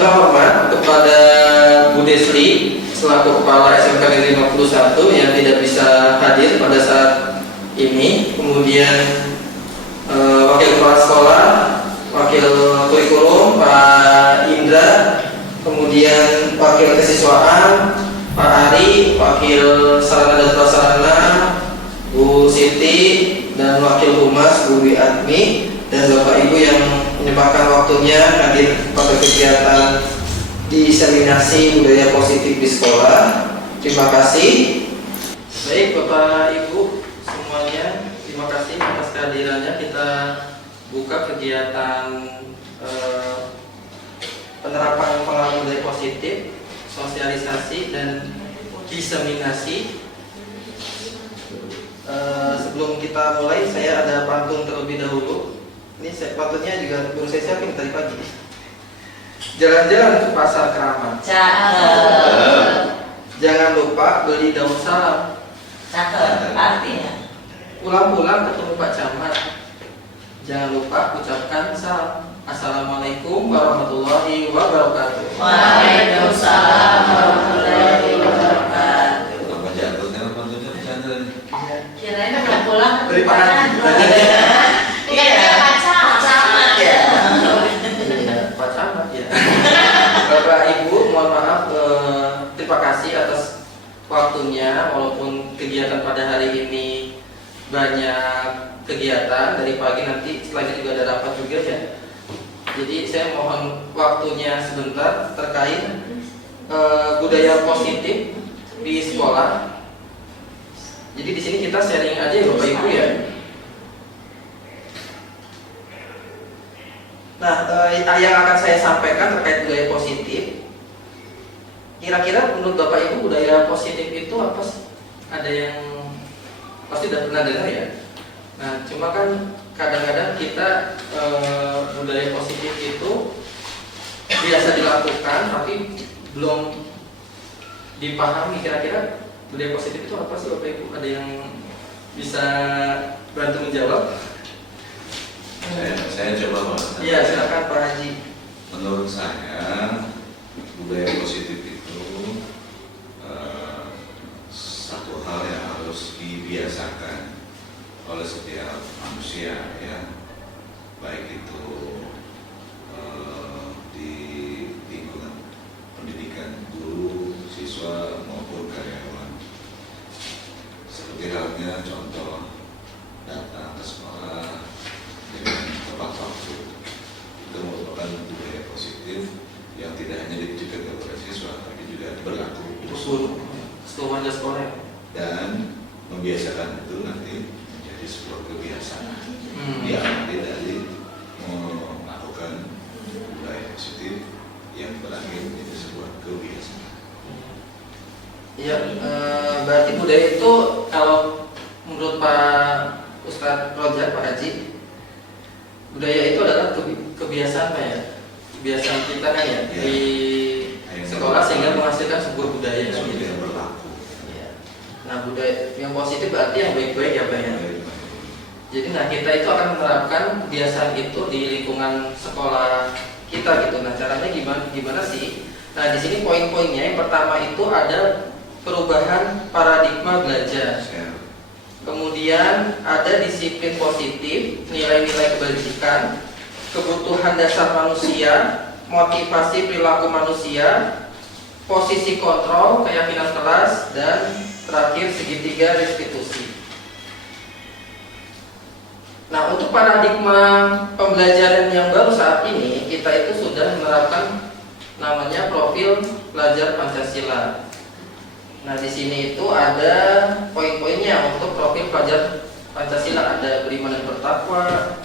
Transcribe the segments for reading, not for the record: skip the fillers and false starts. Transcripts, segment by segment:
terhormat kepada Bu Desli selaku Kepala SMK Negeri 51 yang tidak bisa hadir pada saat ini, kemudian Wakil Kepala Sekolah, Wakil Kurikulum Pak Indra, kemudian Wakil Kesiswaan Pak Ari, Wakil Sarana dan Prasarana Bu Siti, dan Wakil Humas Bu Wiatmi, dan Bapak Ibu yang menyempatkan waktunya hadir pada kegiatan diseminasi budaya positif di sekolah. Terima kasih. Baik Bapak Ibu semuanya, terima kasih atas kehadirannya. Kita buka kegiatan penerapan pengalaman budaya positif, sosialisasi dan diseminasi. Sebelum kita mulai, saya ada pantun terlebih dahulu. Ini pantunnya juga baru saya siapin tadi pagi. Jalan-jalan ke pasar Keramat. Jangan lupa beli daun salam. Cakep, artinya. Pulang-pulang ketemu Pak Camat. Jangan lupa ucapkan salam. Assalamualaikum warahmatullahi wabarakatuh. Waalaikumsalam warahmatullahi wabarakatuh. Apa jatuhnya pantunnya pesantren? Kirain udah pulang Dari Pak Haji. Iya, Camat ya. Pak Camat ya. Bapak Ibu, mohon maaf, terima kasih atas waktunya. Walaupun kegiatan pada hari ini banyak kegiatan dari pagi, nanti selanjutnya juga ada rapat juga ya. Jadi saya mohon waktunya sebentar terkait budaya positif di sekolah. Jadi di sini kita sharing aja ya Bapak Ibu ya. Nah, yang akan saya sampaikan terkait budaya positif. Kira-kira menurut Bapak Ibu budaya positif itu apa sih? Ada yang pasti udah pernah dengar ya. Nah, cuma kan kadang-kadang kita budaya positif itu biasa dilakukan tapi belum dipahami. Kira-kira budaya positif itu apa sih Bapak Ibu? Ada yang bisa bantu menjawab? Saya coba Mas. Iya, silakan Pak Haji. Menurut saya budaya positif itu satu hal yang harus dibiasakan oleh setiap manusia ya, baik itu di lingkungan pendidikan guru, siswa maupun karyawan. Seperti halnya contoh datang ke sekolah dengan tepat waktu, itu merupakan budaya positif yang tidak hanya ditujukan kepada siswa tapi juga berlaku untuk seluruh sekolah dan membiasakan itu nanti menjadi sebuah kebiasaan. Diambil dari melakukan budaya positif yang berakhir menjadi sebuah kebiasaan. Iya, berarti budaya itu kalau menurut Pak Ustadz Roja, Pak Haji, budaya itu adalah kebiasaan Pak ya? Kebiasaan kita kan ya, di sekolah sehingga menghasilkan sebuah budaya yang gitu. berlaku. Ya. Nah, budaya yang positif berarti yang baik-baik ya Pak ya? Jadi nah kita itu akan menerapkan kebiasaan itu di lingkungan sekolah kita gitu. Nah, caranya gimana sih? Nah, di sini poin-poinnya yang pertama itu ada perubahan paradigma belajar. Kemudian ada disiplin positif, nilai-nilai kebajikan, kebutuhan dasar manusia, motivasi perilaku manusia, posisi kontrol, keyakinan kelas, dan terakhir segitiga restitusi. Nah, untuk paradigma pembelajaran yang baru saat ini, kita itu sudah menerapkan namanya profil pelajar Pancasila. Nah, di sini itu ada poin-poinnya untuk profil pelajar Pancasila. Ada beriman dan bertakwa,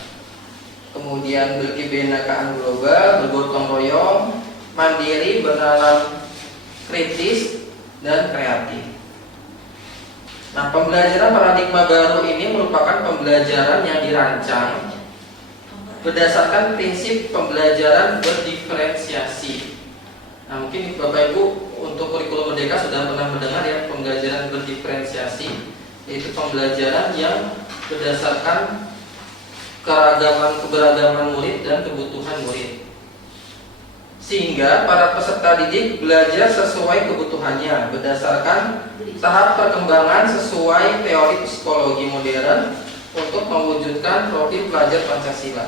kemudian berkebinekaan global, bergotong royong, mandiri, bernalar kritis, dan kreatif. Nah, pembelajaran paradigma baru ini merupakan pembelajaran yang dirancang berdasarkan prinsip pembelajaran berdiferensiasi. Nah, mungkin Bapak Ibu untuk kurikulum merdeka sudah pernah mendengar ya pembelajaran berdiferensiasi, yaitu pembelajaran yang berdasarkan keberagaman murid dan kebutuhan murid. sehingga para peserta didik belajar sesuai kebutuhannya berdasarkan tahap perkembangan sesuai teori psikologi modern untuk mewujudkan profil pelajar Pancasila.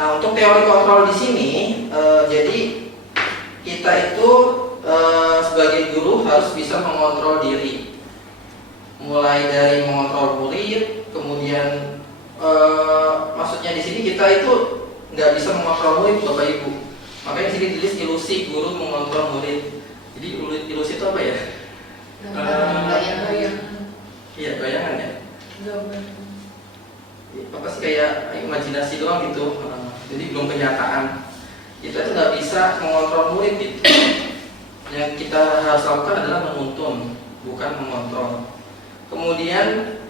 Nah, untuk teori kontrol di sini, jadi kita itu sebagai guru harus bisa mengontrol diri, mulai dari mengontrol murid, kemudian maksudnya di sini kita itu nggak bisa mengontrol murid, Bapak Ibu. Makanya di sini tulis ilusi guru mengontrol murid. Jadi ilusi itu apa ya? Bayang-bayang. Iya, bayangan ya. Apa sih, kayak imajinasi doang gitu. Jadi belum kenyataan. Kita itu nggak bisa mengontrol murid gitu. Yang kita harus lakukan adalah menuntun, bukan mengontrol. Kemudian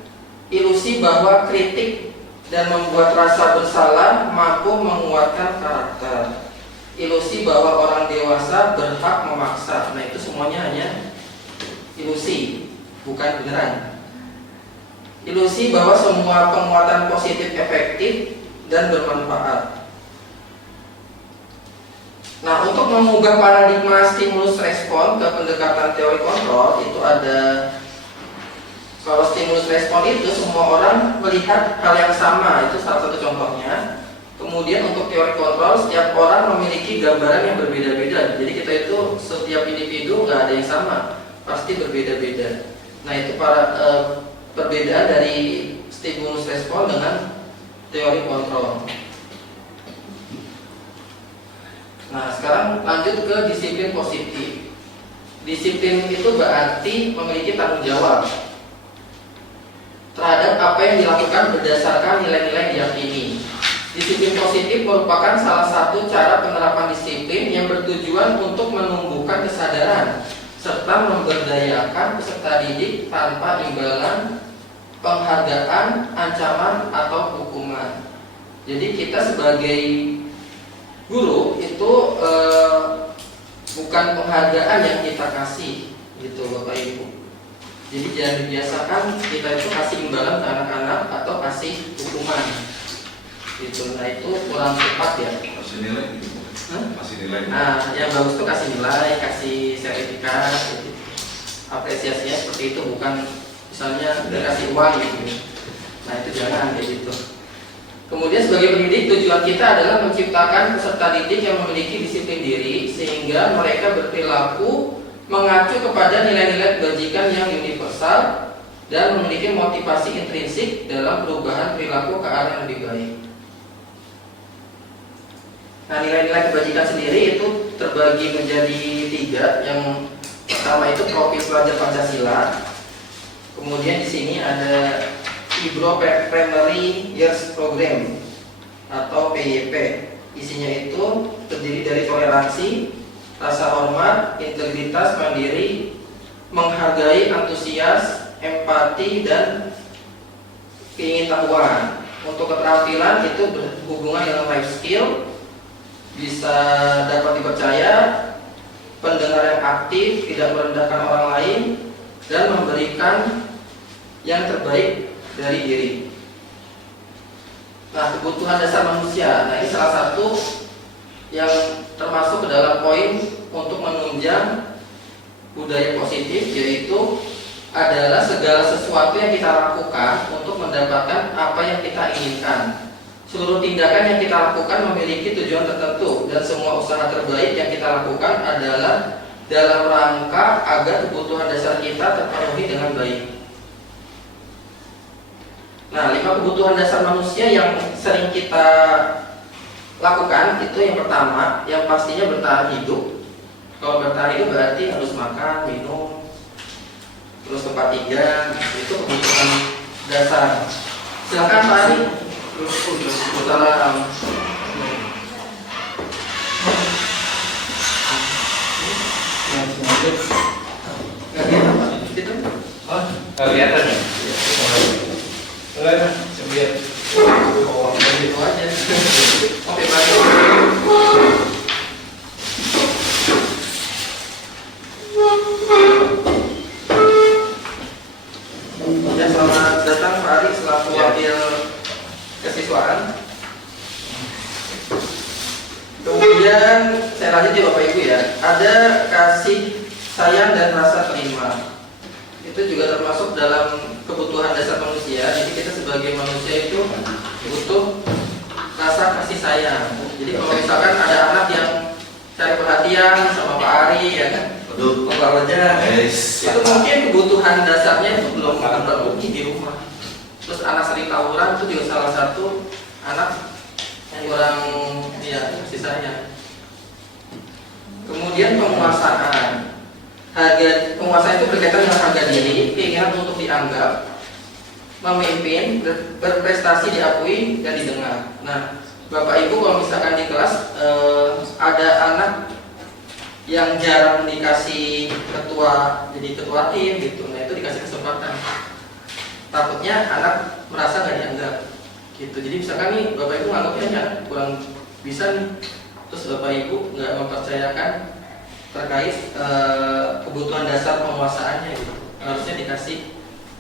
ilusi bahwa kritik dan membuat rasa bersalah mampu menguatkan karakter. Ilusi bahwa orang dewasa berhak memaksa. Nah, itu semuanya hanya ilusi, bukan beneran. Ilusi bahwa semua penguatan positif efektif dan bermanfaat. Nah, untuk mengubah paradigma stimulus respon ke pendekatan teori kontrol itu ada. Kalau stimulus respon itu semua orang melihat hal yang sama, itu salah satu contohnya. Kemudian untuk teori kontrol, setiap orang memiliki gambaran yang berbeda-beda. Jadi kita itu setiap individu nggak ada yang sama, pasti berbeda-beda. Nah, itu perbedaan dari stimulus respon dengan teori kontrol. Nah, sekarang lanjut ke disiplin positif. Disiplin itu berarti memiliki tanggung jawab terhadap apa yang dilakukan berdasarkan nilai-nilai yang diyakini. Disiplin positif merupakan salah satu cara penerapan disiplin yang bertujuan untuk menumbuhkan kesadaran serta memberdayakan peserta didik tanpa imbalan, penghargaan, ancaman, atau hukuman. Jadi kita sebagai guru itu bukan penghargaan yang kita kasih, gitu Bapak Ibu. Jadi jangan dibiasakan kita itu kasih imbalan ke anak-anak atau kasih hukuman, gitu. Nah, itu kurang tepat ya. Kasih nilai gitu. Kasih nilai. Nah, yang bagus itu kasih nilai, kasih sertifikat, gitu. Apresiasinya seperti itu, bukan misalnya dikasih uang gitu. Nah, itu jangan kayak gitu. Kemudian sebagai pendidik, tujuan kita adalah menciptakan peserta didik yang memiliki disiplin diri sehingga mereka berperilaku mengacu kepada nilai-nilai kebajikan yang universal dan memiliki motivasi intrinsik dalam perubahan perilaku ke arah yang lebih baik. Nah, nilai-nilai kebajikan sendiri itu terbagi menjadi 3. Yang pertama itu profil pelajar Pancasila. Kemudian di sini ada IBRO Primary Years Program atau PYP. Isinya itu terdiri dari toleransi, rasa hormat, integritas, mandiri, menghargai, antusias, empati, dan keingintahuan. Untuk keterampilan itu berhubungan dengan life skill, bisa dapat dipercaya, pendengar yang aktif, tidak merendahkan orang lain, dan memberikan yang terbaik dari diri. Nah, kebutuhan dasar manusia. Nah, ini salah satu yang termasuk ke dalam poin untuk menunjang budaya positif, yaitu adalah segala sesuatu yang kita lakukan untuk mendapatkan apa yang kita inginkan. Seluruh tindakan yang kita lakukan memiliki tujuan tertentu, dan semua usaha terbaik yang kita lakukan adalah dalam rangka agar kebutuhan dasar kita terpenuhi dengan baik. Nah, 5 kebutuhan dasar manusia yang sering kita lakukan itu yang pertama, yang pastinya bertahan hidup. Kalau bertahan hidup berarti harus makan, minum, terus tempat tinggal, itu kebutuhan dasar. Silakan Pak Ali. Salam. Kelihatan Pak? Itu? Oh, kelihatan ya? Enggak, biar Gitu aja. Oke, baik. Ya, selamat datang Pak Ari selaku wakil kesiswaan. Kemudian saya lanjut ya Bapak Ibu ya. Ada kasih sayang dan rasa terima. Itu juga termasuk dalam kebutuhan dasar manusia. Jadi kita sebagai manusia itu butuh rasa kasih sayang. Jadi kalau misalkan ada anak yang cari perhatian sama Pak Ari ya kan, pembawanya itu mungkin kebutuhan dasarnya itu belum terpenuhi di rumah. Terus anak sering tawuran itu juga salah satu anak yang kurang ya kasih sayang. Kemudian penguasaan. Penguasaan itu berkaitan dengan harga diri, keinginan untuk dianggap, memimpin, berprestasi diakui dan didengar. Nah, Bapak Ibu kalau misalkan di kelas ada anak yang jarang dikasih jadi ketua tim gitu, nah itu dikasih kesempatan. Takutnya anak merasa nggak dianggap gitu. Jadi misalkan nih Bapak Ibu nganggapnya kurang bisa nih, terus Bapak Ibu nggak mempercayakan terkait kebutuhan dasar penguasaannya gitu. Harusnya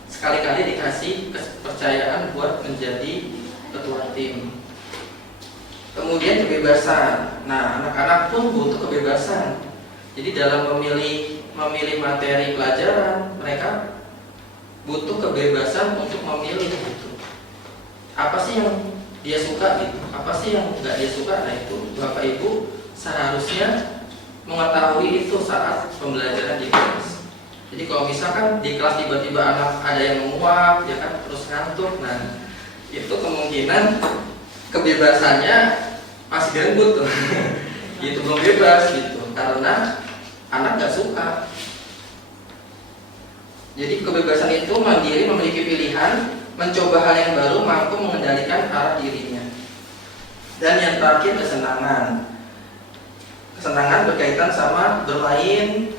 sekali-kali dikasih kepercayaan buat menjadi ketua tim. Kemudian kebebasan. Nah, anak-anak pun butuh kebebasan. Jadi dalam memilih materi pelajaran, mereka butuh kebebasan untuk memilih gitu. Apa sih yang dia suka gitu? Apa sih yang nggak dia suka? Nah itu Bapak Ibu seharusnya mengetahui itu saat pembelajaran di kelas. Jadi kalau misalkan di kelas tiba-tiba anak ada yang menguap, ya kan, terus ngantuk, nah itu kemungkinan kebebasannya masih ganggu tuh. Itu belum bebas gitu, karena anak nggak suka. Jadi kebebasan itu mandiri, memiliki pilihan, mencoba hal yang baru, mampu mengendalikan arah dirinya. Dan yang terakhir kesenangan. Kesenangan berkaitan sama bermain,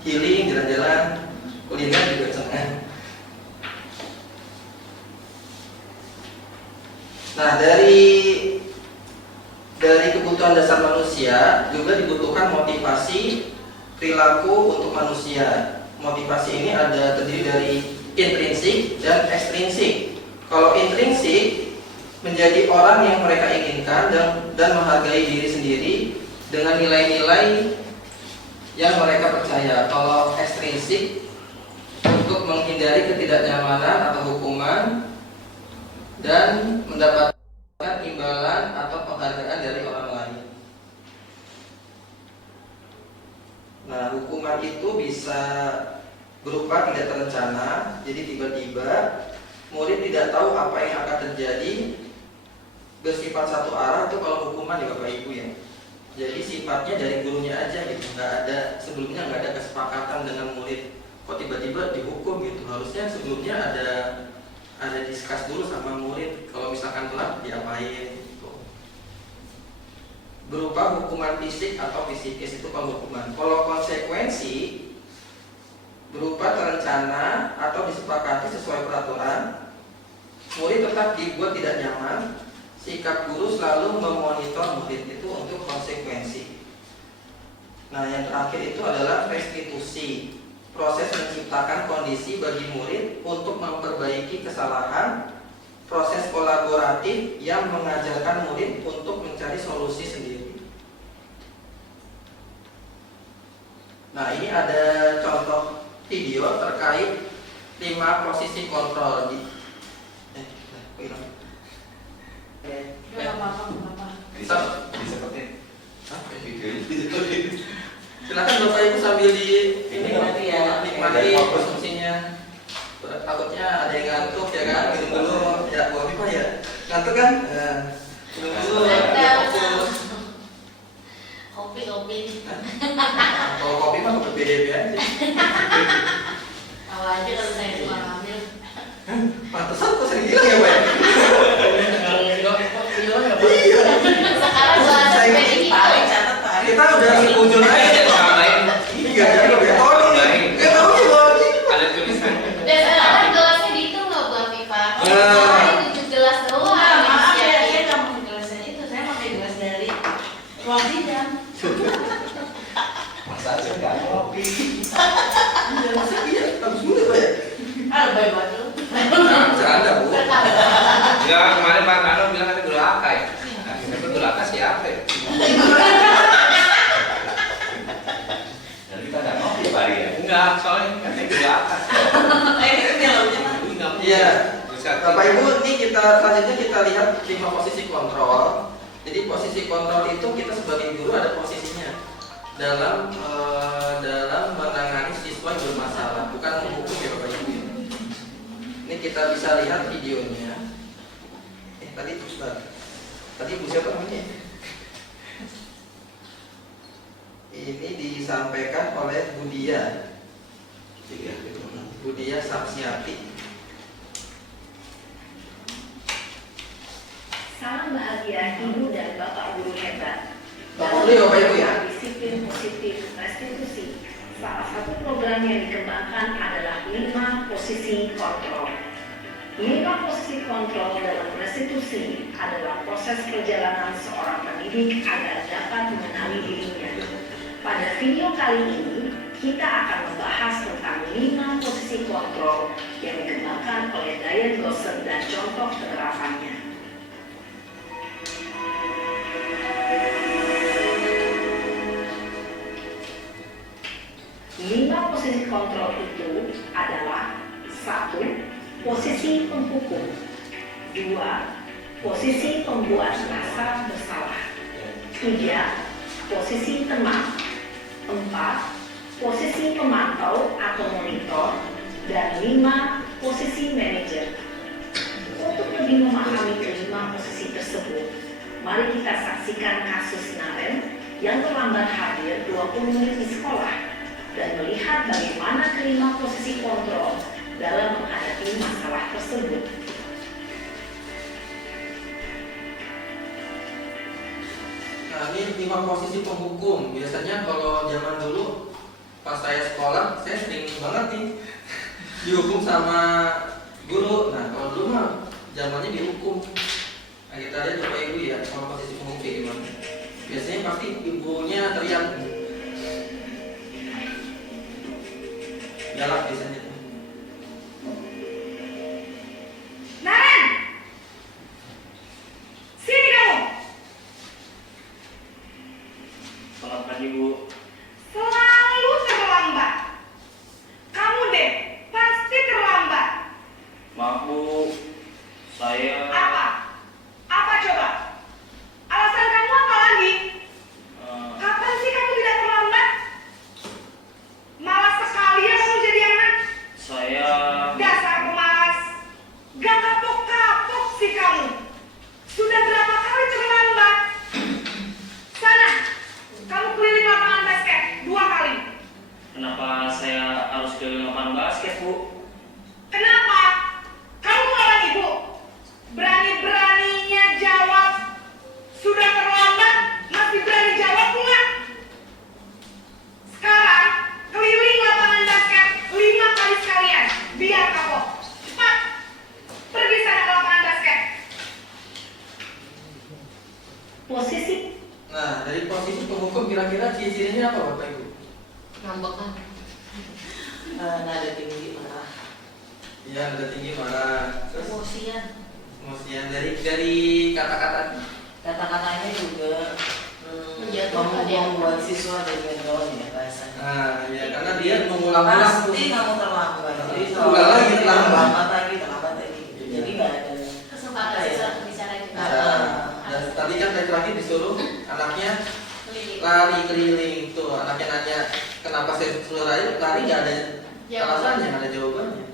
healing, jalan-jalan, kuliner juga senang. Nah, dari kebutuhan dasar manusia juga dibutuhkan motivasi perilaku untuk manusia. Motivasi ini terdiri dari intrinsik dan ekstrinsik. Kalau intrinsik menjadi orang yang mereka inginkan dan menghargai diri sendiri dengan nilai-nilai yang mereka percaya. Kalau ekstrinsik untuk menghindari ketidaknyamanan atau hukuman dan mendapatkan imbalan atau penghargaan dari orang lain. Nah, hukuman itu bisa berupa tidak terencana. Jadi tiba-tiba murid tidak tahu apa yang akan terjadi, bersifat satu arah. Itu kalau hukuman ya Bapak Ibu ya. Jadi sifatnya dari gurunya aja gitu, sebelumnya nggak ada kesepakatan dengan murid. Kok tiba-tiba dihukum gitu? Harusnya sebelumnya ada diskus dulu sama murid. Kalau misalkan telat diapain gitu. Berupa hukuman fisik atau fisikis, itu penghukuman. Kalau konsekuensi berupa terencana atau disepakati sesuai peraturan, murid tetap dibuat tidak nyaman. Sikap guru selalu memonitor murid, itu untuk konsekuensi. Nah, yang terakhir itu adalah restitusi, proses menciptakan kondisi bagi murid untuk memperbaiki kesalahan, proses kolaboratif yang mengajarkan murid untuk mencari solusi sendiri. Nah, ini ada contoh video terkait 5 posisi kontrol di Disebutin. Videonya. silakan Bapak Ibu sambil Nikmati ya. nikmati konsumsinya. Takutnya ada yang ngantuk ya kan, minum dulu ya buah pipa ya. Ngantuk kan? Minum dulu. Fokus. Kopi. Kalau kopi mah kopi BDB aja. Tahu aja kalau saya cuma ngambil. Pantesan kok sering hilang ya Pak ya? Iya. Sekarang bahasa PDI Paling catat Pak. Kita udah seujung aja. Iya, jadi lebih tolong nih. Gak tahu sih buat Ada tulisan. Dan sekarang gelasnya dihitung nggak buat pipa? Nah. Soalnya 7 gelas doang. Maaf ya, Disiapin. saya nggak mau gelasnya itu, saya pakai gelas dari ruang sidang. Masa saya nggak kopi. Iya, masa iya, bagus juga Pak ya? Ah, lebay banget lu. Bercanda Bu. Ya kemarin Pak Nano bilang ada gula akai. Nah, siapa gula akai siapa ya? jahat soalnya kan yang di atas. Ini kan dialognya mah. Iya. Bapak Ibu, ini selanjutnya kita lihat 5 posisi kontrol. Jadi posisi kontrol itu kita sebagai guru ada posisinya dalam menangani siswa yang bermasalah, bukan menghukum ya Bapak Ibu. Ini kita bisa lihat videonya. Tadi Ibu siapa namanya? Ini disampaikan oleh Budia Sapsiati. Salam bahagia Ibu dan Bapak Guru hebat. Bapak Guru ya Bapak Ibu ya. Disiplin positif restitusi. Salah satu program yang dikembangkan adalah 5 posisi kontrol. 5 posisi kontrol dalam restitusi adalah proses perjalanan seorang pendidik agar dapat mengenali dirinya. Pada video kali ini, kita akan membahas tentang 5 posisi kontrol yang dikembangkan oleh Diane Gosset dan contoh penerapannya. Lima posisi kontrol itu adalah 1. Posisi penghukum, 2. Posisi pembuat rasa bersalah, 3. Posisi teman, 4. Posisi pemantau atau monitor, dan 5. Posisi manajer. Untuk lebih memahami kelima posisi tersebut, mari kita saksikan kasus Naren yang terlambat hadir 20 menit di sekolah dan melihat bagaimana kelima posisi kontrol dalam menghadapi masalah tersebut. Nah, ini 5 posisi penghukum. Biasanya kalau zaman dulu pas saya sekolah, saya sering banget nih dihukum sama guru. Nah, kalau dulu mah zamannya dihukum. Nah, kita lihat Bapak Ibu ya, sama posisi penghukum kayak gimana. Biasanya pasti ibunya teriak, galak biasanya. Naren! Sini kamu! Selamat pagi Bu. Selalu terlambat. Kamu deh, pasti terlambat. Maaf Bu, saya Apa? Apa coba? Alasan kamu apa lagi? Kapan sih kamu tidak terlambat? Malas sekali ya kamu jadi anak. saya Dasar pemalas. Gak kapok-kapok sih kamu. Sudah berapa kali terlambat? Sana, kamu keliling lapangan basket 2 kali. kenapa saya harus ke lapangan basket Bu? Kenapa? Kamu melawan ibu. Berani-beraninya jawab. Sudah terlambat, masih berani jawab enggak? Sekarang, keliling lapangan basket 5 kali sekalian. Biar kapok. Cepat. Pergi sana ke lapangan basket. Posisi Nah, dari posisi penghukum kira-kira ciri-cirinya apa Bapak Ibu? Ngambekan. Nada tinggi marah. Iya, nada tinggi marah. Terus Emosian. emosian dari kata-kata. Kata-katanya juga Menjatuhkan ya. membuat siswa jadi down ya bahasanya. Nah, ya karena dia mengulang-ulang Pasti kamu terlambat. Jadi Ulang lagi, terlambat. terlambat lagi. Jadi nggak ada. Kesempatan siswa untuk bicara juga. Nah, dan tadi kan terakhir disuruh anaknya Keliling. lari keliling tuh, anaknya nanya kenapa saya suruh lari nggak ada alasannya, nggak ada jawabannya.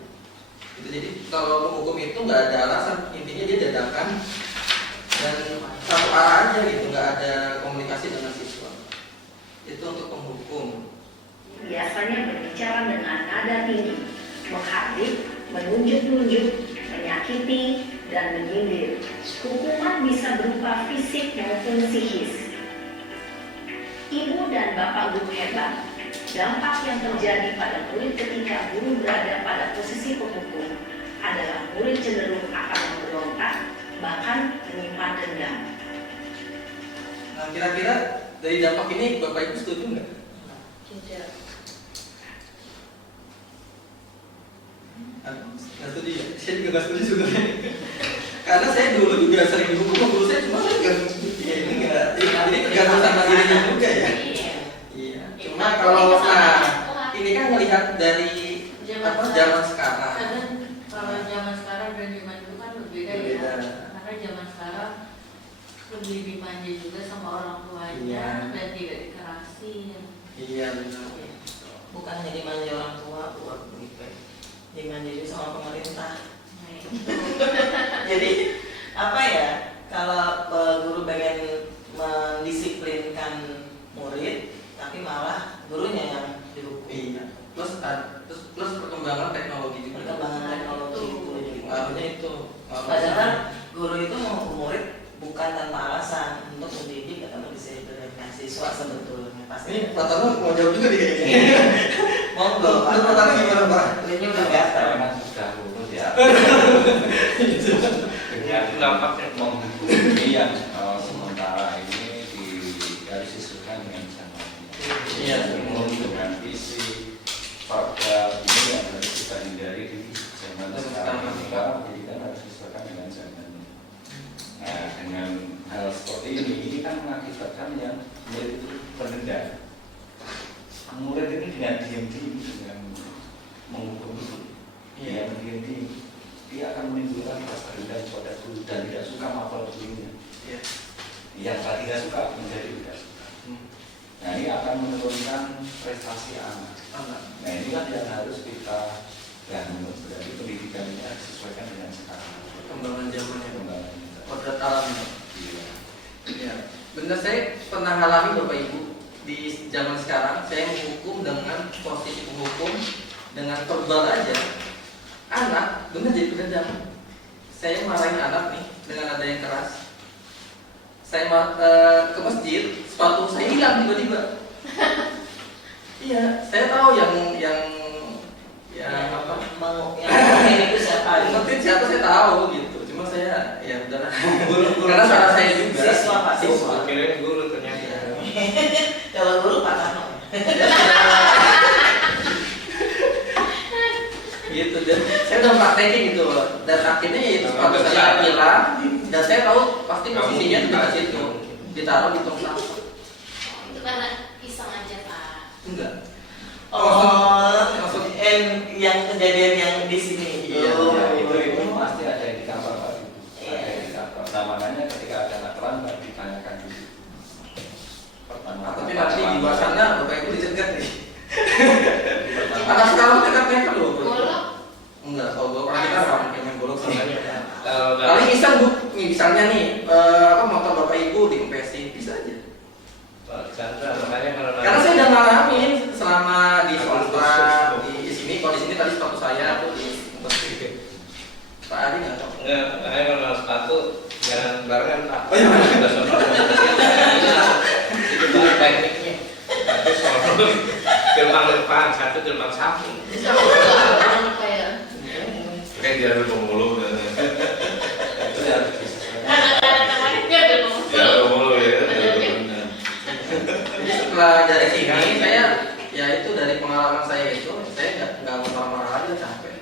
Gitu, jadi kalau menghukum itu nggak ada alasan, intinya dia dadakan dan satu arah aja gitu, nggak ada komunikasi dengan siswa. Itu untuk penghukum. biasanya berbicara dengan nada tinggi, menghardik, menunjuk-nunjuk, menyakiti, dan menyindir. Hukuman bisa berupa fisik maupun psikis. Ibu dan Bapak Guru hebat, dampak yang terjadi pada murid ketika guru berada pada posisi penghukum adalah murid cenderung akan memberontak, bahkan menyimpan dendam. Nah, kira-kira dari dampak ini Bapak Ibu setuju nggak? Tidak. Nggak setuju ya? Saya juga nggak setuju sebenarnya. Karena saya dulu juga sering dihukum sama guru saya, cuma saya nggak, ya ini nggak, ini tergantung sama dirinya juga ya. Iya. Iya. Itu Cuma kan kalau kesalahan. ini kan melihat dari zaman sekarang. Karena kalau zaman sekarang dan zaman dulu kan berbeda ya. Berbeda. Karena zaman sekarang lebih dimanja juga sama orang tuanya Iya. dan tidak dikerasin. Iya benar. Bukan hanya dimanja orang tua, buat dimanja juga sama pemerintah. Nah, itu. Jadi apa ya, kalau guru pengen mendisiplinkan murid, tapi malah gurunya yang dihukum. Iya. Plus perkembangan teknologi juga. Perkembangan teknologi itu jadi Ngaruhnya itu. padahal guru itu menghukum murid bukan tanpa alasan untuk mendidik atau mendisiplinkan siswa sebetulnya Ini pasti. Pak Tarno mau jawab juga nih kayaknya. Monggo Pak. Menurut Pak Tarno gimana Pak? Ini udah biasa. Memang sudah lulus ya. Ya, dampaknya menghubungi yang sementara ini harus disesuaikan dengan zamannya. Iya. Dengan visi pada ini yang harus kita hindari di zaman sekarang. Sekarang pendidikan harus disesuaikan dengan zamannya. Nah, dengan hal seperti ini kan mengakibatkan yang murid itu berdendam. Murid ini dengan diam-diam dengan menghukum dia diam-diam dia akan menimbulkan rasa dendam pada guru dan tidak suka mapel gurunya. Iya. Yang tidak suka menjadi tidak suka. Nah ini akan menurunkan prestasi anak. Nah ini kan yang harus kita bangun. Berarti pendidikan ini harus disesuaikan dengan sekarang. Perkembangan zamannya. Perkembangan. Kodrat alamnya. Iya. Iya. Benar, saya pernah alami Bapak Ibu di zaman sekarang. Saya menghukum dengan posisi penghukum dengan verbal aja. Anak benar jadi pedendam. Saya marahin anak nih dengan nada yang keras. Saya ke masjid, sepatu saya hilang tiba-tiba. Iya, saya tahu yang apa? Mau yang itu siapa? Ngertiin siapa saya tahu gitu. Cuma saya ya udahlah. Karena salah saya juga. Siswa Pak, siswa. Kirain guru ternyata. Kalau guru Pak Tarno. Gitu, dan saya udah praktekin gitu loh. Dan akhirnya ya itu sepatu saya hilang. Dan saya tahu pasti posisinya di dekat situ. Ditaruh di tong sampah. Itu karena iseng aja Pak. Enggak. Oh, yang kejadian yang di sini. Iya, Oh, Itu pasti ada di kantor Pak. Ada di kantor. Nah makanya ketika ada anak terlambat ditanyakan dulu. Pertama. Tapi nanti di luar sana Bapak Ibu dicegat nih. Anak sekarang nekat-nekat loh. Golok. Enggak, kalau gue pernah kita nggak mungkin main golok sama dia. Kalau Paling iseng Bu, nih misalnya nih motor Bapak Ibu dikempesin bisa aja. makanya kalau Karena saya udah ngalamin selama di swasta di sini, kalau di sini tadi sepatu saya tuh di Pak Adi nggak tahu. enggak, makanya kalau sepatu jangan barengan Pak. Oh iya. Udah sono. Itu Pak tekniknya. Satu sono gerbang depan, satu gerbang samping. Bisa apa ya? Kayak dia ada pemulung dan Itu harus disesuaikan. Anak-anak kemarin dia udah ngomong. ya pemulung ya. Jadi setelah dari sini saya ya itu dari pengalaman saya itu saya nggak mau marah-marah lagi, udah capek.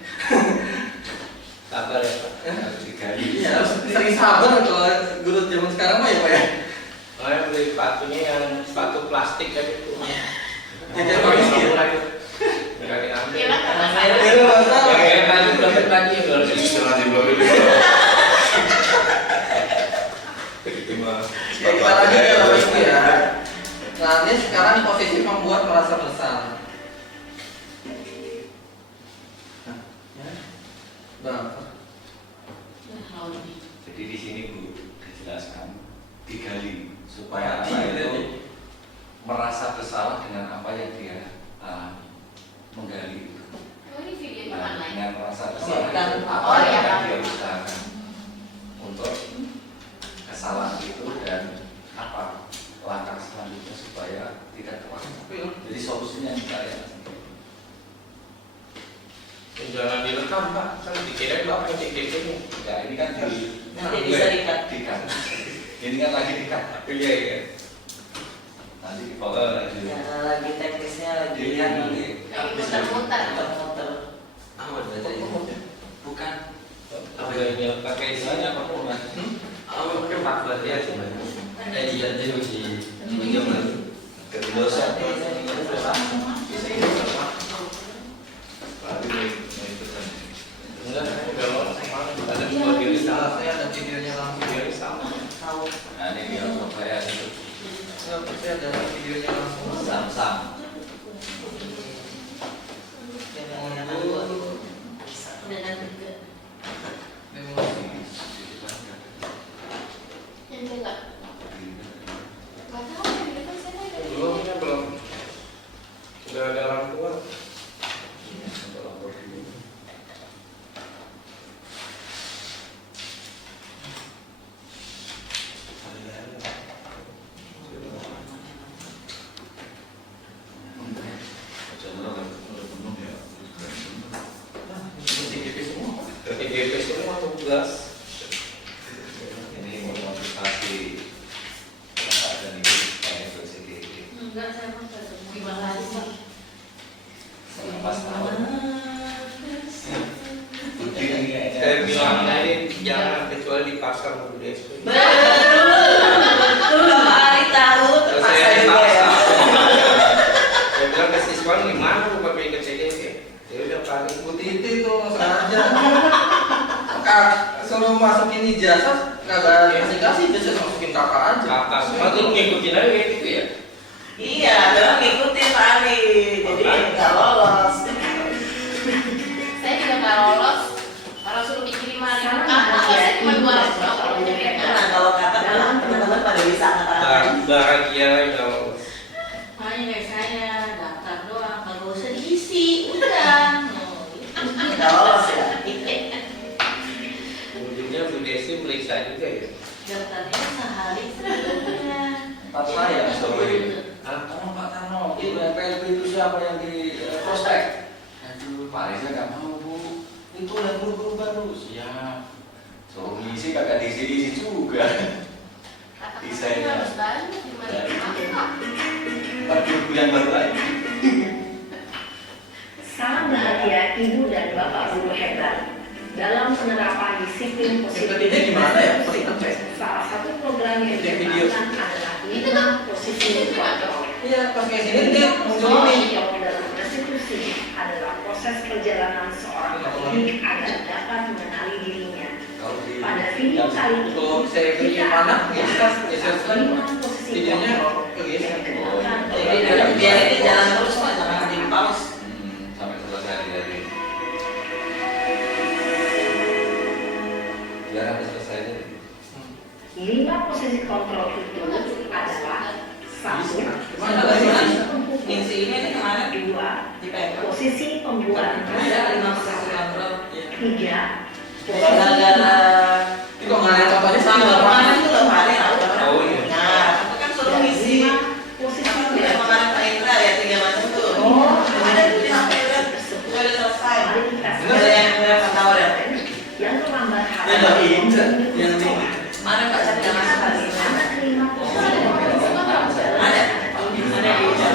Sabar ya Pak. Harus digali. Iya, harus sering sabar kalau guru zaman sekarang mah ya Pak ya. Makanya beli sepatunya yang sepatu plastik kayak gitu. Yang bagus gitu. Enggak diambil. Iya lah karena Karena saya. Iya, masalah. Yang tadi belum lagi baru Istilah di blog itu. Itu mah. Ya kita lanjut ya Bapak Ibu ya. Nah ini sekarang posisi membuat merasa besar. Nah, ya. Berapa? Jadi di sini Bu dijelaskan digali supaya anak itu merasa bersalah dengan apa yang dia menggali itu. Oh ini video di Nah, mana? dengan merasa bersalah Bukan. itu apa Oh, yang iya. akan dia usahakan untuk kesalahan itu dan apa langkah selanjutnya supaya tidak terulang. Jadi solusinya yang dicari anak sendiri. jangan direkam Pak. Kan dikira Bapak yang cek-ceknya. Ya ini kan nanti bisa dikat. dikat. Ini kan lagi dikat. Iya iya. Nanti dipotong lagi. Ya, lagi teknisnya lagi lihat nanti. Lagi muter-muter. Muter-muter. Apa tadi? Bukan. Apa yang pakai isinya apa pun Mas? Apa pakai Pak ya sebenarnya. Iya jadi di Kedua Dosa. Tapi ada videonya langsung. Sam-sam. Udah nanti juga. Yang enggak. Enggak tahu yang itu saya dari. Belum. Sudah ada orang tua. TGP semua tugas. Ini motivasi Bapak dan Ibu supaya ikut CGP. Enggak, saya mau ketemu. Gimana sih? Pas tahun. Saya bilang tadi jangan kecuali di pasar Mudu SP. Betul, hari tahu Terus terpaksa saya juga ya. dipaksa. Saya bilang ke siswa gimana lu pakai ke CGP? Ya udah paling Bu Titi tuh sengaja suruh masukin ijazah kagak kasih ijazah masukin kakak aja. kakak semua tuh ngikutin aja kayak gitu ya. Iya, dalam ngikutin Pak Ali, jadi nggak lolos. Saya juga nggak lolos. Orang suruh dikirim hari kakak, saya cuma 250 jadi. Nah, kalau kata teman-teman pada bisa ngata-ngatain. Bahagia kalau Makanya kayak saya daftar doang, nggak usah diisi, udah. Nggak lolos ya. ujungnya Bu Desi periksa juga ya. Daftarnya sehari sebelumnya. Pak saya sorry. Hah? Pak Tarno, itu PLB itu siapa yang di prospek? Aduh, Pak Reza nggak mau Bu. Itu yang guru-guru baru. Siap. Suruh ngisi kagak diisi juga. Saya harus banyak gimana? Pak guru yang baru lagi. Salam bahagia Ibu dan Bapak guru hebat. Dalam penerapan disiplin positif, Sepertinya gimana ya? Peringkat saya. salah satu program yang Yang video. digunakan adalah lima posisi kontrol. Iya, pas kayak gini dia muncul ini. Yang dalam restitusi adalah proses perjalanan seorang pendidik agar dapat mengenali dirinya. Kalau di Pada video kali ini, Kalau saya kita bikin akan anak, membahas geser tentang lima posisi videonya kontrol ke geser. yang digunakan Jadi oleh biar ini jalan terus Pak, jangan di pause. sampai selesai dari. Biar sampai selesai deh. lima posisi kontrol itu adalah satu, Mana posisi pemukul, ngisi ini kemana? dua, Di PMK. posisi pembuat Ada 5 nada, posisi kontrol. tiga, posisi Gara-gara Itu kok nggak ada contohnya selama sih? kemarin itu loh Pak Ali tahu kan? Oh, iya. Nah, itu kan suruh ngisi. lima posisi Yang pembuat kemarin Pak Indra ya 3 macam tuh. Oh, Ada di HP udah tersebut udah selesai. kualifikasi Ada yang berapa tahun ya? yang terlambat hari Yang lebih indah, yang Mana Pak Cak yang masuk hari ini? anak kelima posisi Ada. Ada di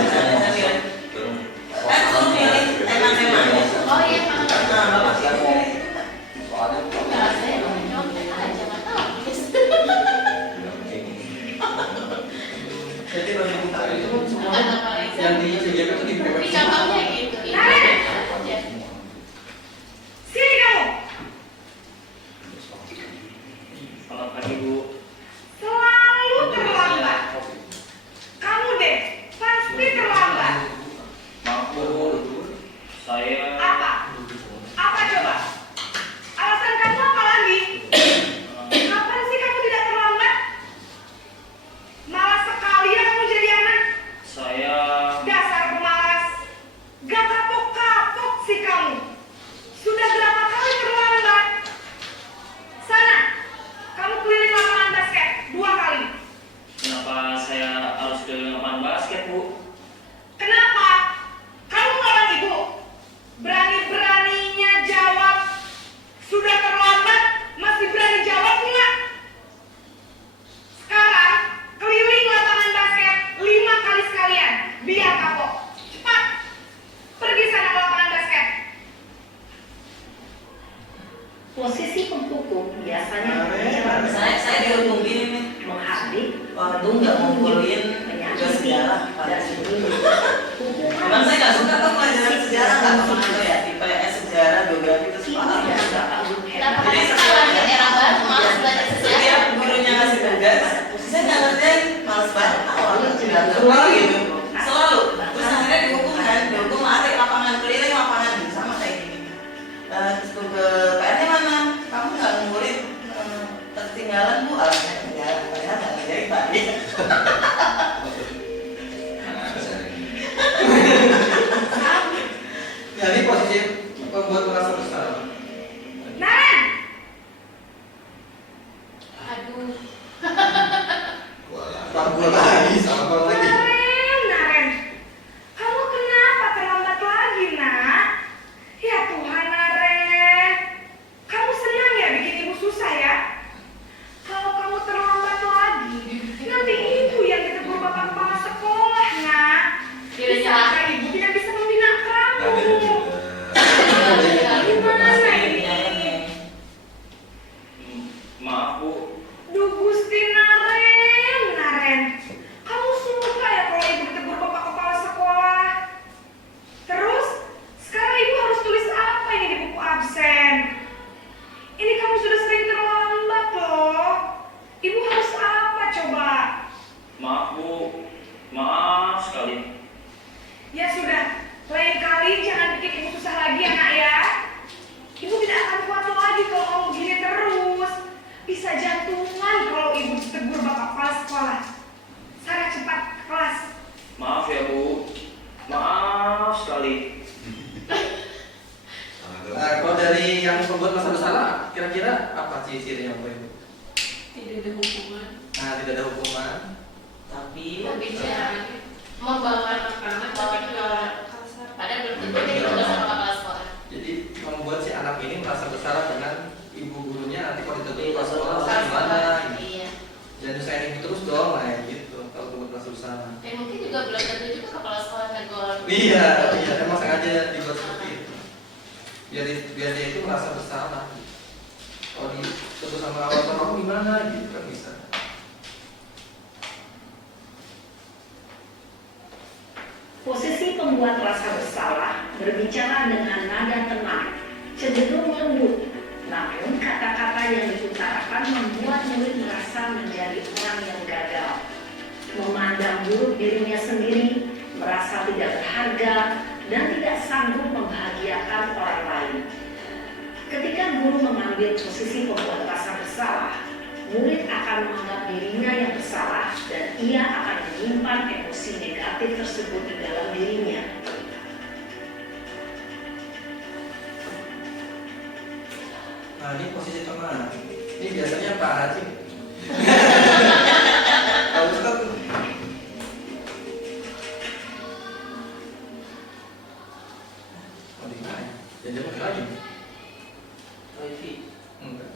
sana lihat. Kan suruh milih tema-temanya. Oh iya, Pak. Nah, Bapak siap. Soalnya Enggak, saya nyontek aja nggak tahu. Jadi bagi kita Itu kan semua Ada Pak Reza. yang di CGP itu di Tapi PWP. contohnya gitu. Ini aja. sini kamu Selamat pagi Bu. selalu terlambat kamu deh pasti terlambat Maaf Bu, saya apa coba alasan kamu apa lagi kapan sih kamu tidak terlambat malas sekali ya kamu jadi anak saya dasar pemalas gak kapok-kapok sih kamu sudah berapa kali terlambat sana kamu keliling lapangan basket 2 kali kenapa saya harus keliling lapangan basket Bu? kenapa kamu melawan ibu berani-beraninya jawab sudah terlambat masih berani jawab nggak sekarang keliling lapangan basket 5 kali sekalian biar kapok cepat pergi sana ke lapangan basket posisi pemukul biasanya Saya dihubung gini nih. menghardik Waktu nggak ngumpulin tugas sejarah pada sini. Memang saya nggak suka tuh pelajaran sejarah nggak kemana ya. Di PS sejarah, geografi itu sekolah. Kenapa karena sekarang di era baru malas belajar sejarah? Setiap gurunya ngasih tugas, saya nggak ngerjain, males banget awalnya. sekali. Ya sudah, lain kali jangan bikin ibu susah lagi ya nak ya. Ibu tidak akan kuat lagi kalau kamu gini terus. Bisa jantungan kalau ibu ditegur bapak kepala sekolah. Sana cepat ke kelas. Maaf ya Bu, maaf sekali. Nah, kalau dari yang pembuat pasal bersalah, kira-kira apa ciri-cirinya Bapak Ibu? Tidak ada hukuman. Nah, tidak ada hukuman. Tapi Tapi jangan membawa anak-anak pada belum tentu dia juga sama kepala sekolah. Jadi membuat si anak ini merasa bersalah dengan ibu gurunya, nanti kalau ditegur pas sekolah gimana? Gitu. Iya. Dan nyusahin ibu terus dong, nah gitu. Kalau pembuat pasal bersalah. Mungkin juga belum tentu juga kepala sekolah negor. Iya, emang sengaja dibuat seperti itu. Biar dia itu merasa bersalah. Kalau ditegur sama orang tua kamu gimana? Gitu kan bisa. Posisi pembuat rasa bersalah berbicara dengan nada tenang, cenderung lembut. Namun kata-kata yang diutarakan membuat murid merasa menjadi orang yang gagal. Memandang buruk dirinya sendiri, merasa tidak berharga, dan tidak sanggup membahagiakan orang lain. Ketika guru mengambil posisi pembuat rasa bersalah, murid akan menganggap dirinya yang bersalah dan ia akan menyimpan emosi negatif tersebut di dalam dirinya. Nah, ini posisi teman. Ini biasanya Pak Haji. Kalau Ustaz oh, di mana ya? Jangan pakai lagi. wifi. Enggak.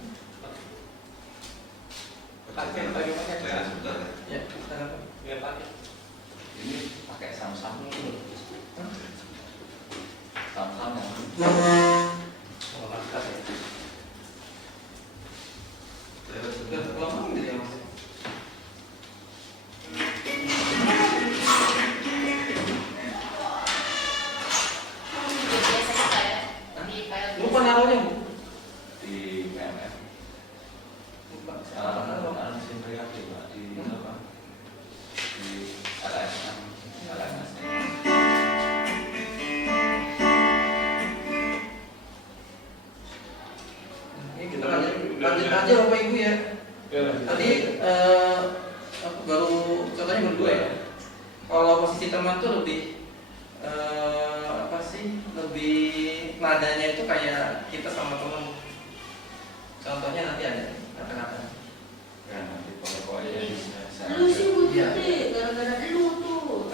Pakai sebentar. Ya, kita Ya pakai. Ini pakai Samsung dulu. Samsung yang oh, angkat ya. Sudah lama gitu ya Mas. Biasanya kayak di file Lupa naruhnya Bu. di PMF. Lupa. Mesin reaktif Pak di apa? Di LSM. Ini kita lanjut aja Bapak Ibu ya. Tadi baru contohnya berdua ya. Kalau posisi teman tuh lebih apa sih? Lebih nadanya itu kayak kita sama teman. Contohnya nanti ada kata-kata. Ya nanti pokoknya bisa. Lu sih Iya. budi, gara-gara lu tuh.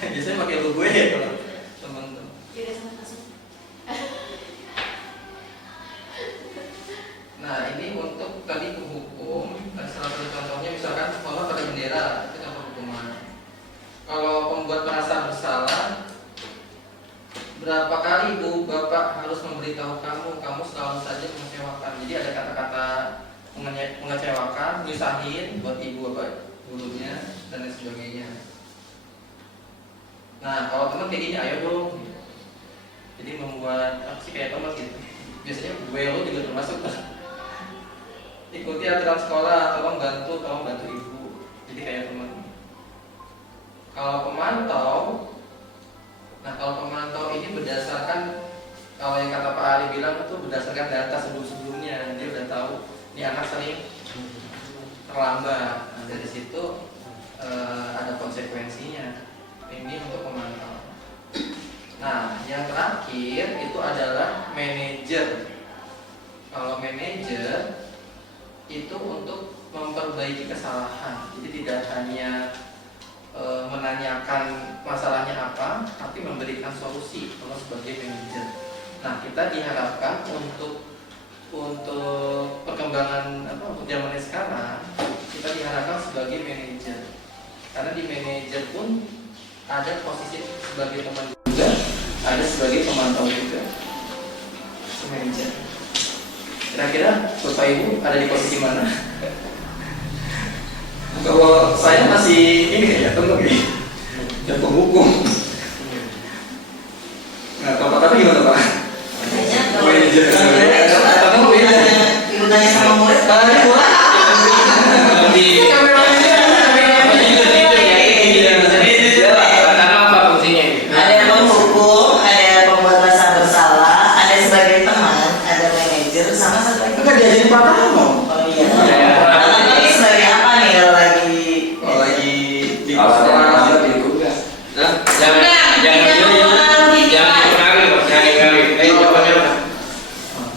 Biasanya pakai lu gue ya kalau teman tuh. Jadi sama kasus. Nah ini untuk tadi hukum. Salah satu contohnya misalkan sekolah pada bendera itu contoh hukuman. Kalau pembuat merasa bersalah, berapa kali Bu Bapak harus memberitahu kamu selalu saja mengecewakan. Jadi ada kata-kata mengecewakan, nyusahin buat ibu bapak gurunya dan lain sebagainya. Nah kalau teman kayak gini ayo dong. Jadi membuat apa sih kayak Thomas gitu. Biasanya gue lo juga termasuk. Ikuti aturan sekolah, tolong bantu ibu. Jadi kayak teman. Kalau pemantau, nah kalau pemantau ini berdasarkan kalau yang kata Pak Ari bilang itu berdasarkan data sebelum-sebelumnya, dia udah tahu ini anak sering terlambat. Nah dari situ ada konsekuensinya. Ini untuk pemantau. Nah yang terakhir itu adalah manajer. Kalau manajer itu untuk memperbaiki kesalahan. Jadi tidak hanya menanyakan masalahnya apa, tapi memberikan solusi kalau sebagai manajer. Nah kita diharapkan untuk perkembangan untuk zamannya sekarang kita diharapkan sebagai manajer. Karena di manajer pun ada posisi sebagai teman juga, ada sebagai pemantau juga. Manajer. Kira-kira Bapak Ibu ada di posisi mana? Kalau saya masih ini ya, tunggu nih, dan penghukum. Nah, kalau Pak Tata gimana Pak? Manajer. Kamu beda. Ibu tanya sama murid. Tadi mulai. Di kamera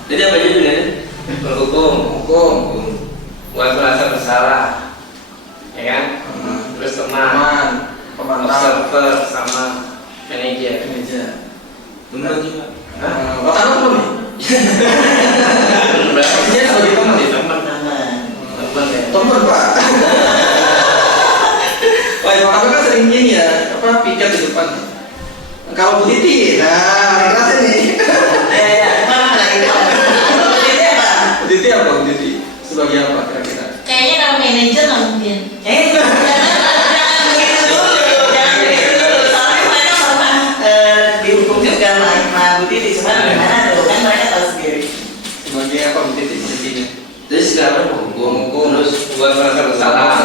Jadi apa judulnya? Berhukum. Buat merasa bersalah, ya kan? Terus teman, observer sama manajer. Benar juga. Tahu belum nih? Dia sebagai teman nih, teman ya. Teman Pak. Wah, Pak kan sering gini ya, piket di depan. Kalau Bu Titi, nah kerasa nih. Bu Titi apa Bu Titi? Sebagai apa kira-kira? Kayaknya kalau manajer nggak mungkin. Jangan begitu dulu. Soalnya mereka pernah dihukum juga sama Bu Titi. Cuma gimana tuh? Kan mereka tahu sendiri. Sebagai apa Bu Titi sendiri? Jadi sekarang hukum, terus buat merasa bersalah,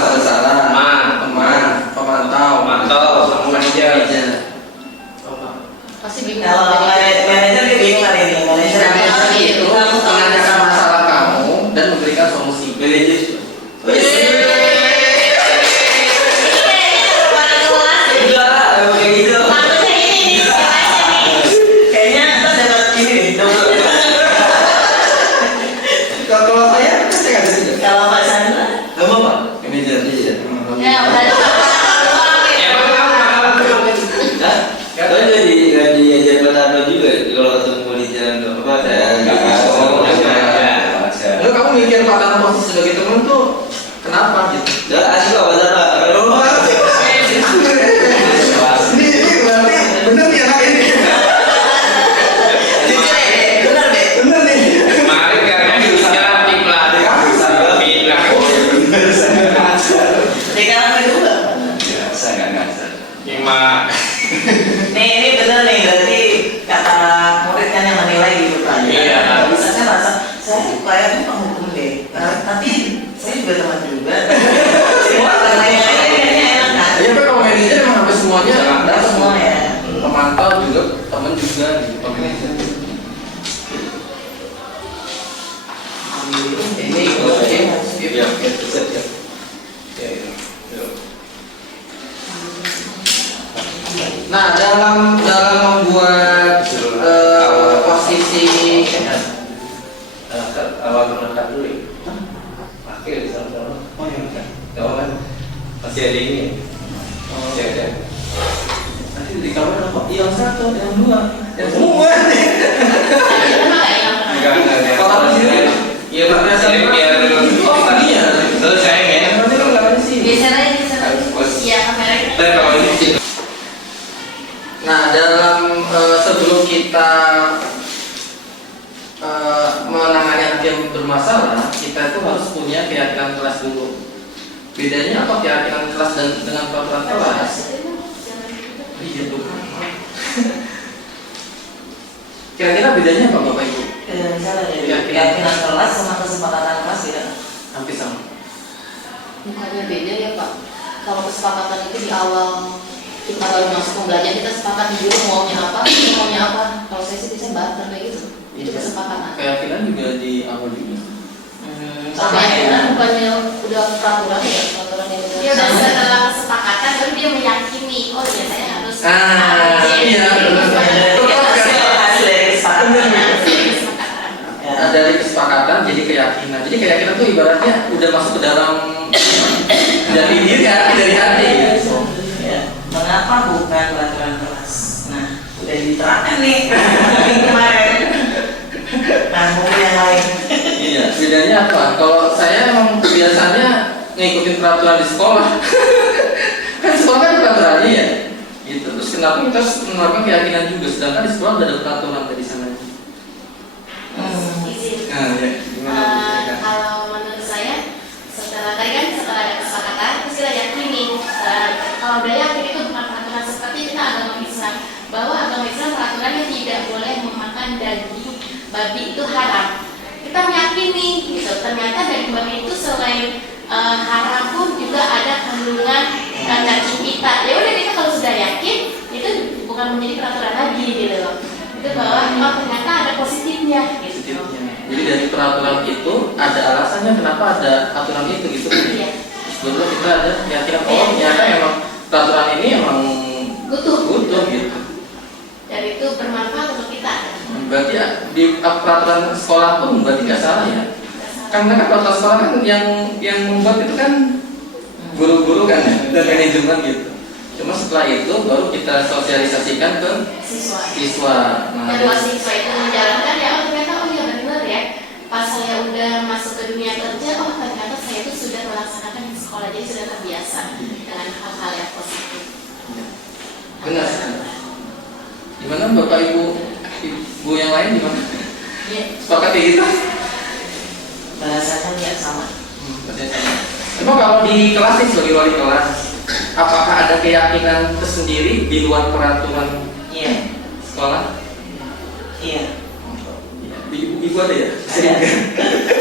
teman, pemantau, sama manajer. Pasti bingung. Kalau manajer dia bingung hari ini. Manajer Itu menanyakan masalah kamu dan memberikan solusi. Manajer. Kalau saya nggak ada juga. Kalau Pak Sandra, Kamu apa? Manajer. Ya, berarti Kalau jadi diajar Batano juga kalau ketemu di jalan apa saya nggak Lalu kamu mikir Pak posisi sebagai teman tuh kenapa gitu? nggak asik kok Batano. Ini berarti bener nih anak ini. Bener nih. Kemarin karena bisa tim lah, sekarang kedua. Saya nggak ngasar. Cuma Ini bener nih, berarti kata murid kan yang menilai gitu Pak. Iya. Bisa saya merasa saya kayaknya penghukum deh. Tapi saya juga teman juga. Semua kayaknya enak kan? Ya kan kalau manajer emang hampir semuanya Enggak semua ya. pemantau juga, teman juga gitu. Manajer. Ini oke. ya, siap. Nah, dalam membuat posisi awal berangkat dulu ya. Akhir di sana. oh ya, Tahu kan? Masih ada ini. Masih ada. nanti di kamar apa? Yang satu, yang dua, yang semua. Enggak. Kalau di sini, Iya, karena saya biar itu apa dia? selesai ya. Nanti kalau nggak ada sih. geser aja. Iya, kamera kita. Dan kalau ini sih Nah, dalam sebelum kita menangani anak yang bermasalah, kita itu harus punya keyakinan kelas dulu. Bedanya apa keyakinan kelas dan dengan peraturan kelas? Iya tuh. Kira-kira bedanya apa Bapak Ibu? Misalnya dari keyakinan kelas sama kesepakatan kelas ya. Hampir sama. Bukannya beda ya Pak. Kalau kesepakatan itu di awal kita baru masuk pembelajaran kita sepakat dulu maunya apa. Kalau saya sih biasanya barter kayak gitu. Itu kesepakatan. Keyakinan juga di awal juga. Sama ya. Keyakinan bukannya udah peraturan ya, peraturan yang udah. Dia udah setelah kesepakatan, baru dia meyakini, oh iya saya harus. Iya, benar. Hasil dari kesepakatan. Nah, dari kesepakatan jadi keyakinan. Jadi keyakinan itu ibaratnya udah masuk ke dalam dari diri hati, dari hati. Ya. Mengapa bukan peraturan kelas? Nah, udah diterapkan nih kemarin. Nah, mungkin yang lain. Iya, bedanya apa? Kalau saya emang biasanya ngikutin peraturan di sekolah. Kan sekolah kan peraturannya ya. Gitu. Terus kenapa kita harus menerapkan keyakinan juga? Sedangkan di sekolah udah ada peraturan dari sana. Izin. Nah, ya. Gimana? Kalau menurut saya setelah tadi kan setelah ada kesepakatan terus kita yakini kalau udah yakin itu bukan peraturan seperti kita agama Islam, bahwa agama Islam peraturannya tidak boleh memakan daging babi itu haram. Kita meyakini gitu, ternyata daging babi itu selain haram pun juga ada kandungan cacing pita. Ya udah kita kalau sudah yakin itu bukan menjadi peraturan lagi gitu loh. Itu bahwa oh, ternyata ada positifnya gitu. Jadi dari peraturan itu ada alasannya kenapa ada aturan itu gitu. Iya. Sebetulnya kita ada keyakinan oh ternyata emang peraturan ini emang Butuh. gitu. dan itu bermanfaat untuk kita. Berarti ya, di peraturan sekolah pun berarti nggak salah ya? Karena kan peraturan sekolah kan yang membuat itu kan guru-guru kan ya, dan manajemen gitu. Cuma setelah itu baru kita sosialisasikan ke siswa. Dan mahasiswa itu menjalankan ya, oh ternyata oh iya benar ya. Pas saya udah masuk ke dunia kerja, oh ternyata saya itu sudah melaksanakan di sekolah, jadi sudah terbiasa dengan hal-hal yang positif. Benar. Gimana Bapak Ibu yang lain gimana? Iya. Sepakat kayak gitu? Bahasanya ya sama. Emang kalau di kelas nih sebagai wali kelas, apakah ada keyakinan tersendiri di luar peraturan Iya. sekolah? Iya. Ibu ada ya?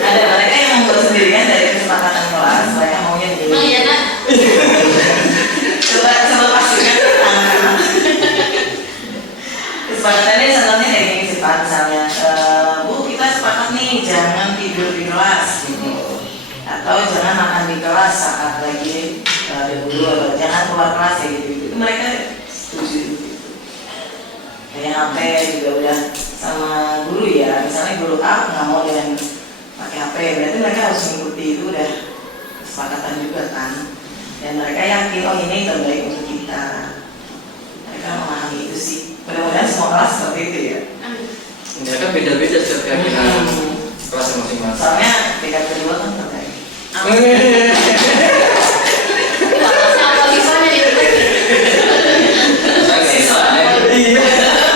Ada mereka yang membuat sendirian dari kesepakatan kelas. Saya maunya Oh gini. iya nak. Coba pastikan anak-anak. Kesepakatannya contohnya kayak gini sih Pak, misalnya Bu kita sepakat nih jangan tidur di kelas atau jangan makan di kelas saat lagi ada guru atau jangan keluar kelas ya gitu. Itu mereka setuju gitu. Kayak HP juga udah sama guru ya, misalnya guru A nggak mau dengan pakai HP, berarti mereka harus mengikuti, itu udah kesepakatan juga kan. Dan mereka yakin oh ini terbaik untuk kita. Mereka memahami itu sih. Mudah-mudahan semua kelas seperti itu ya. Ya kan beda-beda setiap keyakinan kelasnya masing-masing. Soalnya tingkat kedua kan terbaik. Sama misalnya di Iya.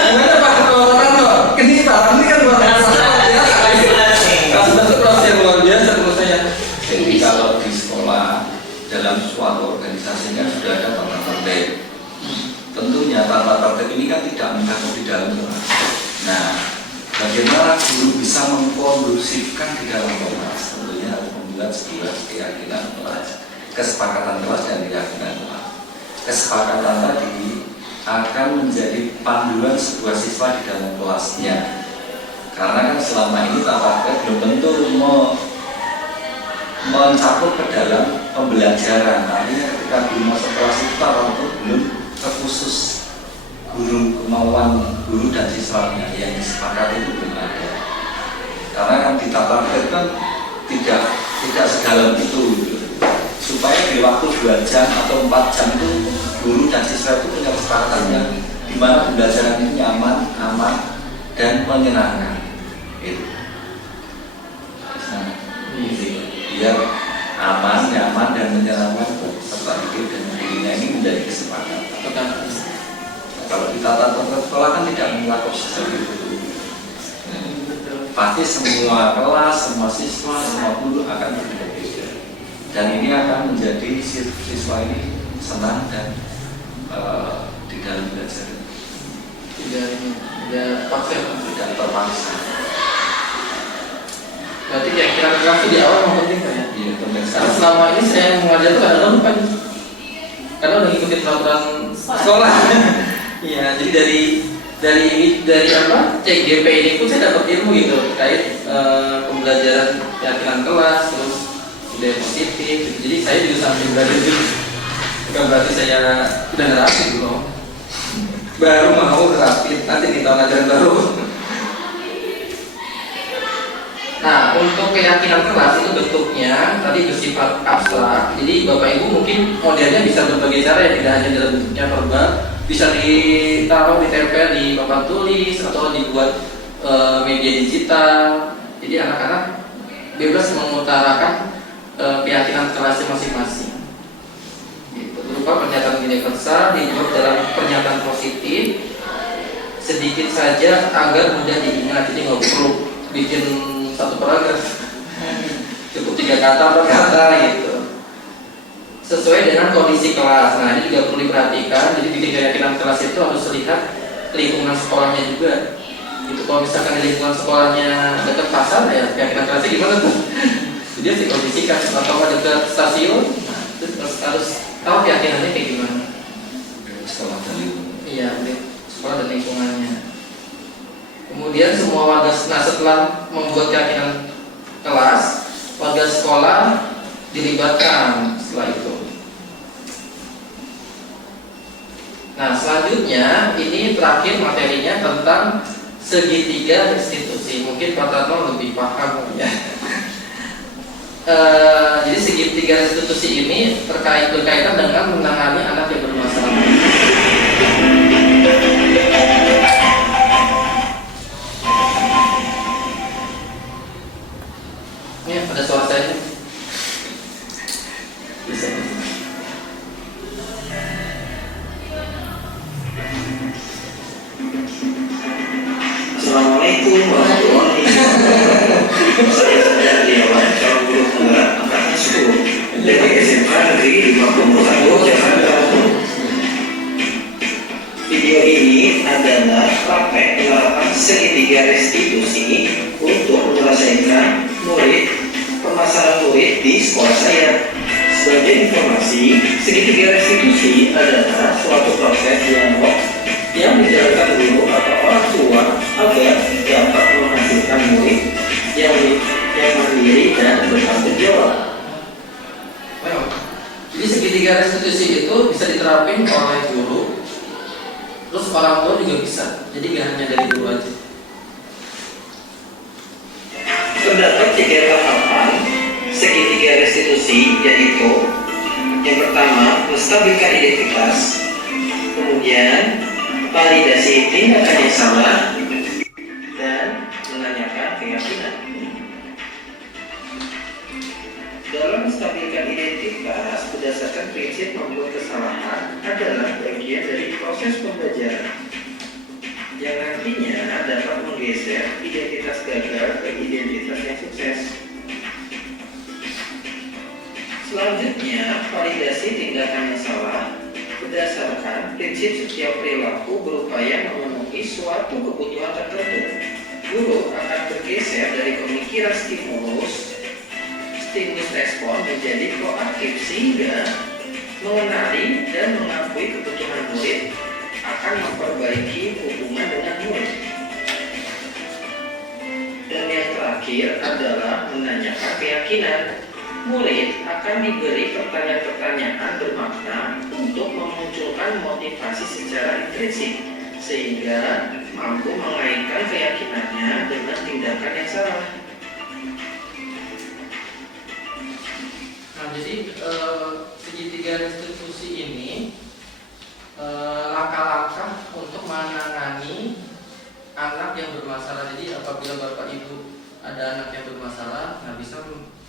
Gimana Pak orang loh? Ini Pak ini kan luar biasa. Kelas itu kelas yang luar biasa menurut saya. Jadi kalau di sekolah dalam suatu organisasi kan sudah ada tata tertib. Tentunya tata tertib ini kan tidak mencakup di dalam kelas. Nah, bagaimana guru bisa mengkondusifkan di dalam kelas? Tentunya harus membuat sebuah keyakinan kelas, kesepakatan kelas dan keyakinan kelas. Kesepakatan tadi akan menjadi panduan sebuah siswa di dalam kelasnya. Karena kan selama ini tata tertib belum tentu mencakup ke dalam pembelajaran. Artinya ketika guru masuk kelas itu tata tertib belum terkhusus guru, kemauan guru dan siswanya yang disepakati itu belum ada. Karena kan di tata tertib kan tidak sedalam itu gitu. Supaya di waktu 2 jam atau 4 jam itu guru dan siswa itu punya kesepakatannya di mana pembelajaran ini nyaman, aman, dan menyenangkan. Itu. Nah, biar aman, nyaman, dan menyenangkan serta hidup dan dirinya ini menjadi kesepakatan. Kalau di tata tertib sekolah kan tidak mencakup seperti itu. Pasti semua kelas, semua siswa, semua guru akan berbeda-beda. Dan ini akan menjadi siswa ini senang dan di dalam belajar tidak paksa, tidak terpaksa. Berarti kira-kira kelas itu di awal yang penting Pak ya? Iya, penting Karena sekali. selama ini saya mengajar itu kadang-kadang lupa nih. Karena udah ngikutin peraturan sekolah. Iya, jadi dari apa CGP ini pun saya dapat ilmu gitu terkait pembelajaran keyakinan kelas, terus ide positif. Jadi saya juga sambil belajar juga. Bukan berarti saya udah nerapin dulu. Baru mau nerapin nanti di tahun ajaran baru. Nah, untuk keyakinan kelas itu bentuknya tadi bersifat abstrak. Jadi Bapak Ibu mungkin modelnya bisa berbagai cara ya, tidak hanya dalam bentuknya verbal, bisa ditaruh, ditempel di papan tulis atau dibuat media digital. Jadi anak-anak bebas mengutarakan keyakinan kelasnya masing-masing. Gitu. Berupa pernyataan universal dibuat dalam pernyataan positif, sedikit saja agar mudah diingat. Jadi nggak perlu bikin satu paragraf, cukup 3 kata per kata gitu, sesuai dengan kondisi kelas. Nah ini juga perlu diperhatikan. Jadi bikin keyakinan kelas itu harus lihat lingkungan sekolahnya juga. Itu kalau misalkan di lingkungan sekolahnya dekat pasar ya keyakinan kelasnya gimana tuh? Jadi harus dikondisikan. Atau dekat stasiun, nah, itu harus tahu keyakinannya kayak gimana. Sekolah dan lingkungan. Iya, sekolah dan lingkungannya. Kemudian semua warga, nah setelah membuat keyakinan kelas, warga sekolah dilibatkan setelah itu. Nah, selanjutnya ini terakhir materinya tentang segitiga restitusi. Mungkin Pak Tarno lebih paham ya. Jadi segitiga restitusi ini berkaitan dengan menangani anak yang bermasalah. Ini ada suara saya. Bisa. Assalamualaikum warahmatullahi wabarakatuh. Saya Setiawan, calon guru penggerak angkatan 10 dari SMA Negeri 51 Jakarta. Video ini adalah praktek penerapan segitiga restitusi untuk menyelesaikan permasalahan murid di sekolah saya. Sebagai informasi, segitiga restitusi adalah suatu proses dialog yang dijalankan guru atau orang tua agar dapat menghasilkan murid yang mandiri dan bertanggung jawab. Jadi segitiga restitusi itu bisa diterapin oleh guru, terus orang tua juga bisa. Jadi gak hanya dari guru aja. Terdapat 3 tahapan segitiga restitusi, yaitu yang pertama menstabilkan identitas, kemudian validasi tindakan yang salah, dan menanyakan keyakinan. Dalam menstabilkan identitas berdasarkan prinsip membuat kesalahan adalah bagian dari proses pembelajaran yang nantinya dapat menggeser identitas gagal ke identitas yang sukses. Selanjutnya, validasi tindakan yang salah berdasarkan prinsip setiap perilaku berupaya memenuhi suatu kebutuhan tertentu. Guru akan bergeser dari pemikiran stimulus respon menjadi proaktif, sehingga mengenali dan mengakui kebutuhan murid akan memperbaiki hubungan dengan murid. Dan yang terakhir adalah menanyakan keyakinan. Murid akan diberi pertanyaan-pertanyaan bermakna untuk memunculkan motivasi secara intrinsik, sehingga mampu mengaitkan keyakinannya dengan tindakan yang salah. Nah, jadi segitiga restitusi ini langkah-langkah untuk menangani anak yang bermasalah. Jadi apabila Bapak Ibu ada anak yang bermasalah, nah bisa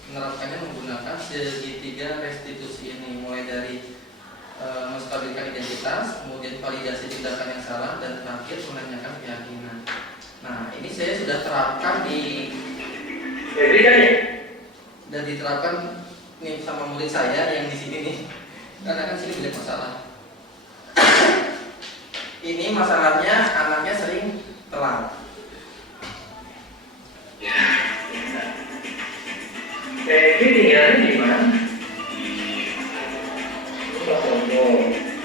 menerapkannya menggunakan segitiga restitusi ini, mulai dari menstabilkan identitas, kemudian validasi tindakan yang salah, dan terakhir menanyakan keyakinan. Nah, ini saya sudah terapkan dan diterapkan nih sama murid saya yang di sini nih, karena kan sini banyak masalah. Ini masalahnya anaknya sering telat. Peggy tinggalnya di mana? Pak Sondo.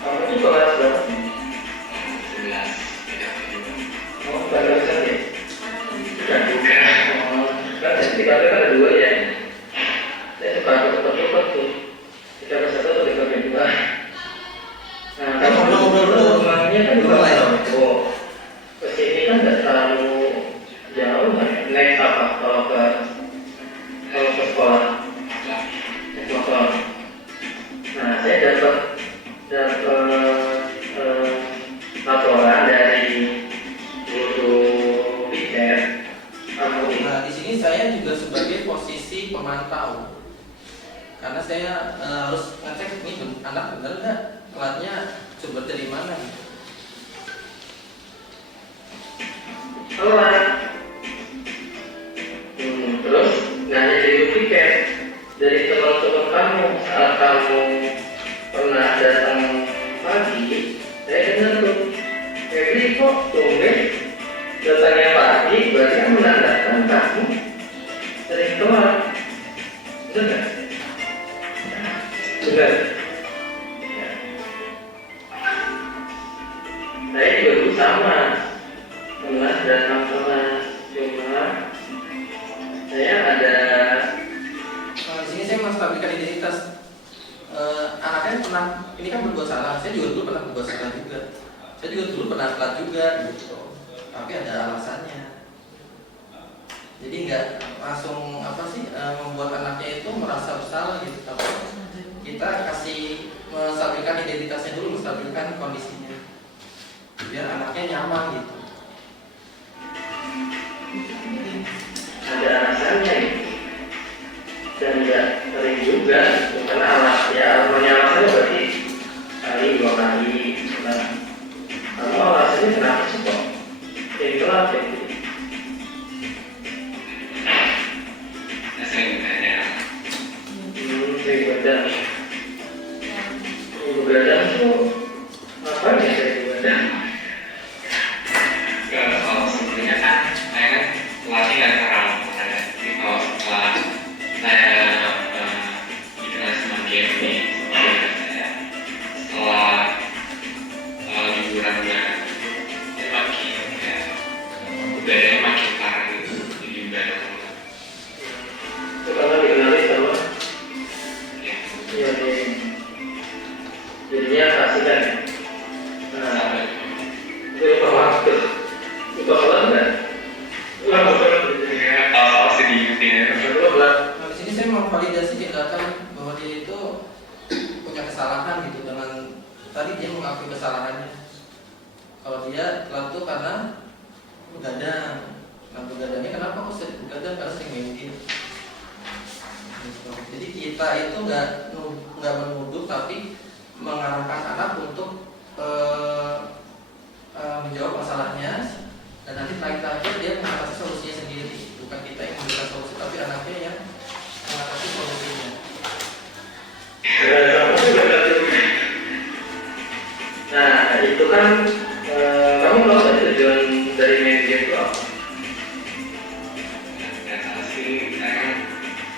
Kamu itu kelas berapa? 11. Oh, baru saja. Sudah buka. Kan jadi kalau ada 2 ya. Saya suka cepat-cepat tuh. Kita ke 1 atau ke 2. Nah, kalau ngobrol-ngobrol rumahnya kan juga Sondo. Kesini kan nggak terlalu jauh kan? Naik apa kalau ke sekolah? Naik motor. Nah, saya dapat laporan dari guru piket. Nah, di sini saya juga sebagai posisi pemantau, karena saya harus ngecek ini anak benar nggak, telatnya sumber dari mana. Telat. Terus nggak hanya dari guru piket, dari teman-teman kamu saat kamu pernah datang pagi, saya dengar tuh, Febri kok tumben datangnya pagi, berarti kan menandakan kamu sering telat. Benar nggak? Benar. Ya. Saya juga dulu sama, pernah datang telat, cuma saya ada. Di sini saya menstabilkan identitas. Anaknya pernah, ini kan berbuat salah. Saya juga dulu pernah berbuat salah juga. Saya juga dulu pernah telat juga gitu, tapi ada alasannya. Jadi nggak langsung membuat anaknya itu merasa bersalah gitu, tapi kita kasih menstabilkan identitasnya dulu, menstabilkan kondisinya, biar anaknya nyaman gitu. Ada alasannya gitu. Dan nggak sering juga karena alasannya berarti kali 2 kali. Nah, kalau alasannya kenapa sih kok jadi telat ya? Sering ada. Sering begadang. Begadang tuh apa ya sering begadang? Kalau sebelumnya kan saya kan pelatih nggak sekarang, makanya kalau setelah saya dikenal sama game nih, sama saya setelah liburannya makin ya budayanya makin parah gitu, jadi budaya Itu karena dikenali sama ya ya jadinya kasih kan. Nah, sampai itu lupa waktu, lupa sholat nggak? Lupa sholat. kalau sedikit ya. Nah, di sini saya memvalidasi tindakan bahwa dia itu punya kesalahan gitu, dengan tadi dia mengakui kesalahannya. Kalau dia telat tuh karena begadang. Nah, begadangnya kenapa kok sering begadang? Karena sering main game. Gitu. Jadi kita itu nggak menuduh, tapi mengarahkan anak untuk menjawab masalahnya, dan nanti terakhir dia mengatasi solusinya sendiri. Bukan kita yang memberikan solusi, tapi anaknya yang mengatasi solusinya. Nah, itu kan kamu tahu nggak tujuan dari main game itu apa?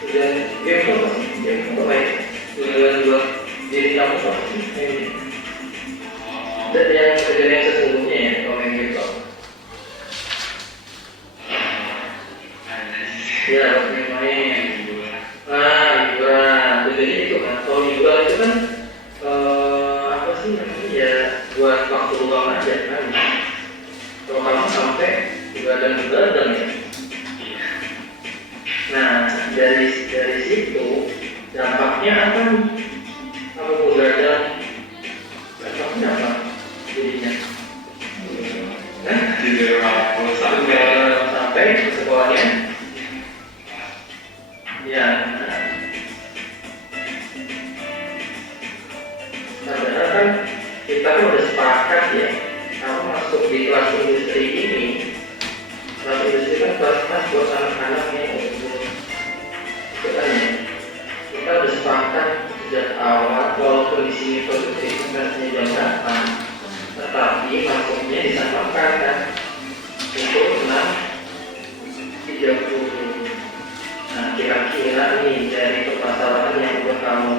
Tujuan game itu apa sih? Game itu apa ya? Tujuan buat diri kamu apa sih? Main game. Dan yang tujuan yang sesungguhnya ya, kalau main game itu apa? Ya, main. Liburan. Tujuannya itu kan. Kalau liburan itu kan apa sih namanya ya, buat waktu luang aja kan. Kalau kamu sampai begadang ya. Nah, dari situ dampaknya apa nih? Kamu begadang, dampaknya apa? Jadinya sampai ke sekolahnya ya. Padahal kan kita kan udah sepakat ya, kamu masuk di kelas industri ini. Kelas industri kan kelas buat anak-anak yang umur itu kan ya. Kita udah sepakat sejak awal walaupun di sini produktivitasnya jam 8, tetapi masuknya disamakan kan untuk 6.30. Nah, kira-kira nih dari permasalahan yang udah kamu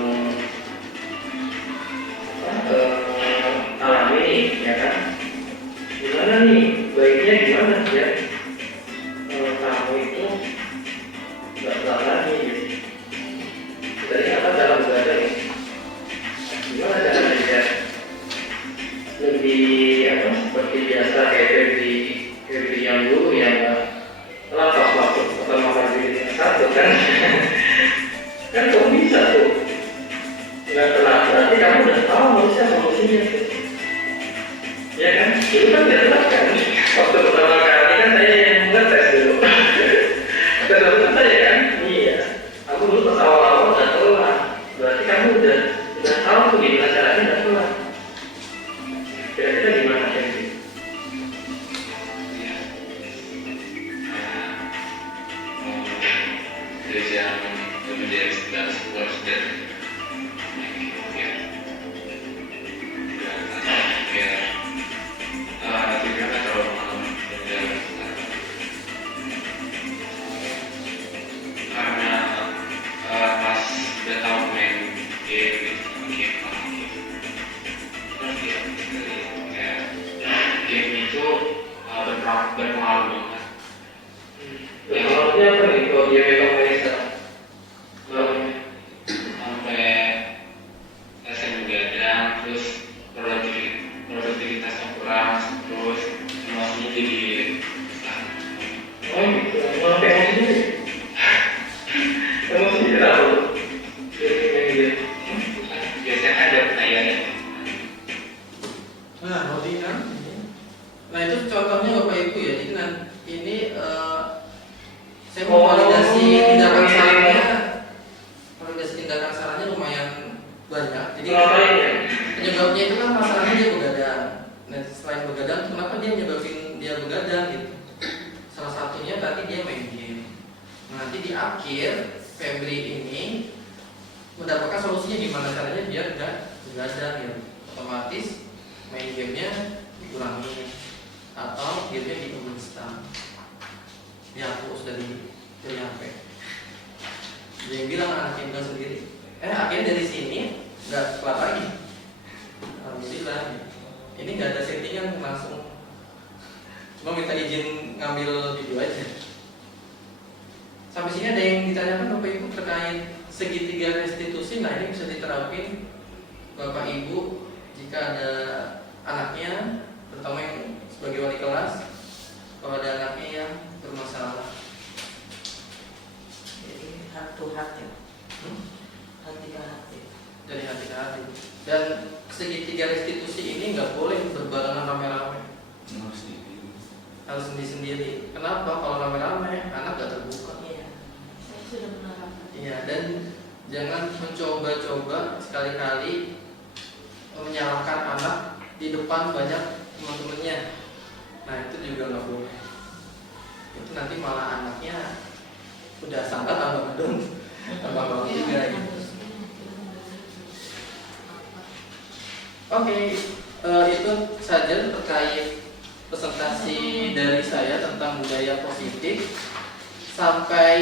alami nih, ya kan? Gimana nih? Baiknya gimana ya? Kamu itu nggak salah lagi gitu. Dari apa cara begadang ya? Gimana caranya biar lebih seperti biasa kayak Febri yang dulu yang telat pas waktu pertama kali satu kan? Kan kamu bisa tuh nggak telat, berarti kamu udah tahu harusnya solusinya tuh. Ya kan? Dulu kan nggak telat kan? Waktu pertama kali kan saya yang ngetes dulu. Ketemu saya kan? Iya. Aku dulu pas awal-awal nggak telat, berarti kamu udah tahu tuh gimana caranya nggak telat. Kira-kira gimana kan? Yang lebih dari 11 harus dari karena pas udah tahu main game game itu berpengaruh banget. Pengaruhnya apa nih kalau dia memang main sekarang? Sampai saya begadang, terus produktivitasnya keras, terus emosinya jadi oh gitu, malah emosinya emosinya kenapa? Jadi biasanya ada ayahnya. Nah, Rodina. Nah, itu contohnya Bapak Ibu ya. Jadi ini saya mau validasi tindakan sarannya. Validasi tindakan sarannya lumayan banyak. Jadi penyebabnya itu kan masalahnya dia begadang. Nah, selain begadang, kenapa dia nyebabin dia begadang gitu? Salah satunya tadi dia main game. Nah, nanti di akhir Febri ini mendapatkan solusinya gimana caranya biar nggak begadang ya. Otomatis main gamenya dikurangi atau gamenya di-uninstall, dihapus dari HP. Dia yang bilang anaknya bilang sendiri, akhirnya dari sini nggak kelar lagi. Alhamdulillah, ini nggak ada settingan, langsung cuma minta izin ngambil video aja. Sampai sini ada yang ditanyakan Bapak Ibu terkait segitiga restitusi. Nah, ini bisa diterapin Bapak Ibu jika ada anaknya, terutama yang sebagai wali kelas, kalau ada anaknya yang bermasalah. Jadi heart to heart ya, hati ke hati. Dari hati ke hati. Dan segitiga restitusi ini nggak boleh berbarengan rame-rame. Harus sendiri-sendiri. Kenapa? Kalau rame-rame anak nggak terbuka. Iya, saya sudah menerapkan. Iya, dan jangan mencoba-coba sekali-kali menyalahkan anak di depan banyak teman-temannya. Nah, itu juga nggak boleh. Itu nanti malah anaknya udah sambat tambah gedung, tambah bawang juga. Gitu. Oke, itu saja terkait presentasi dari saya tentang budaya positif. Sampai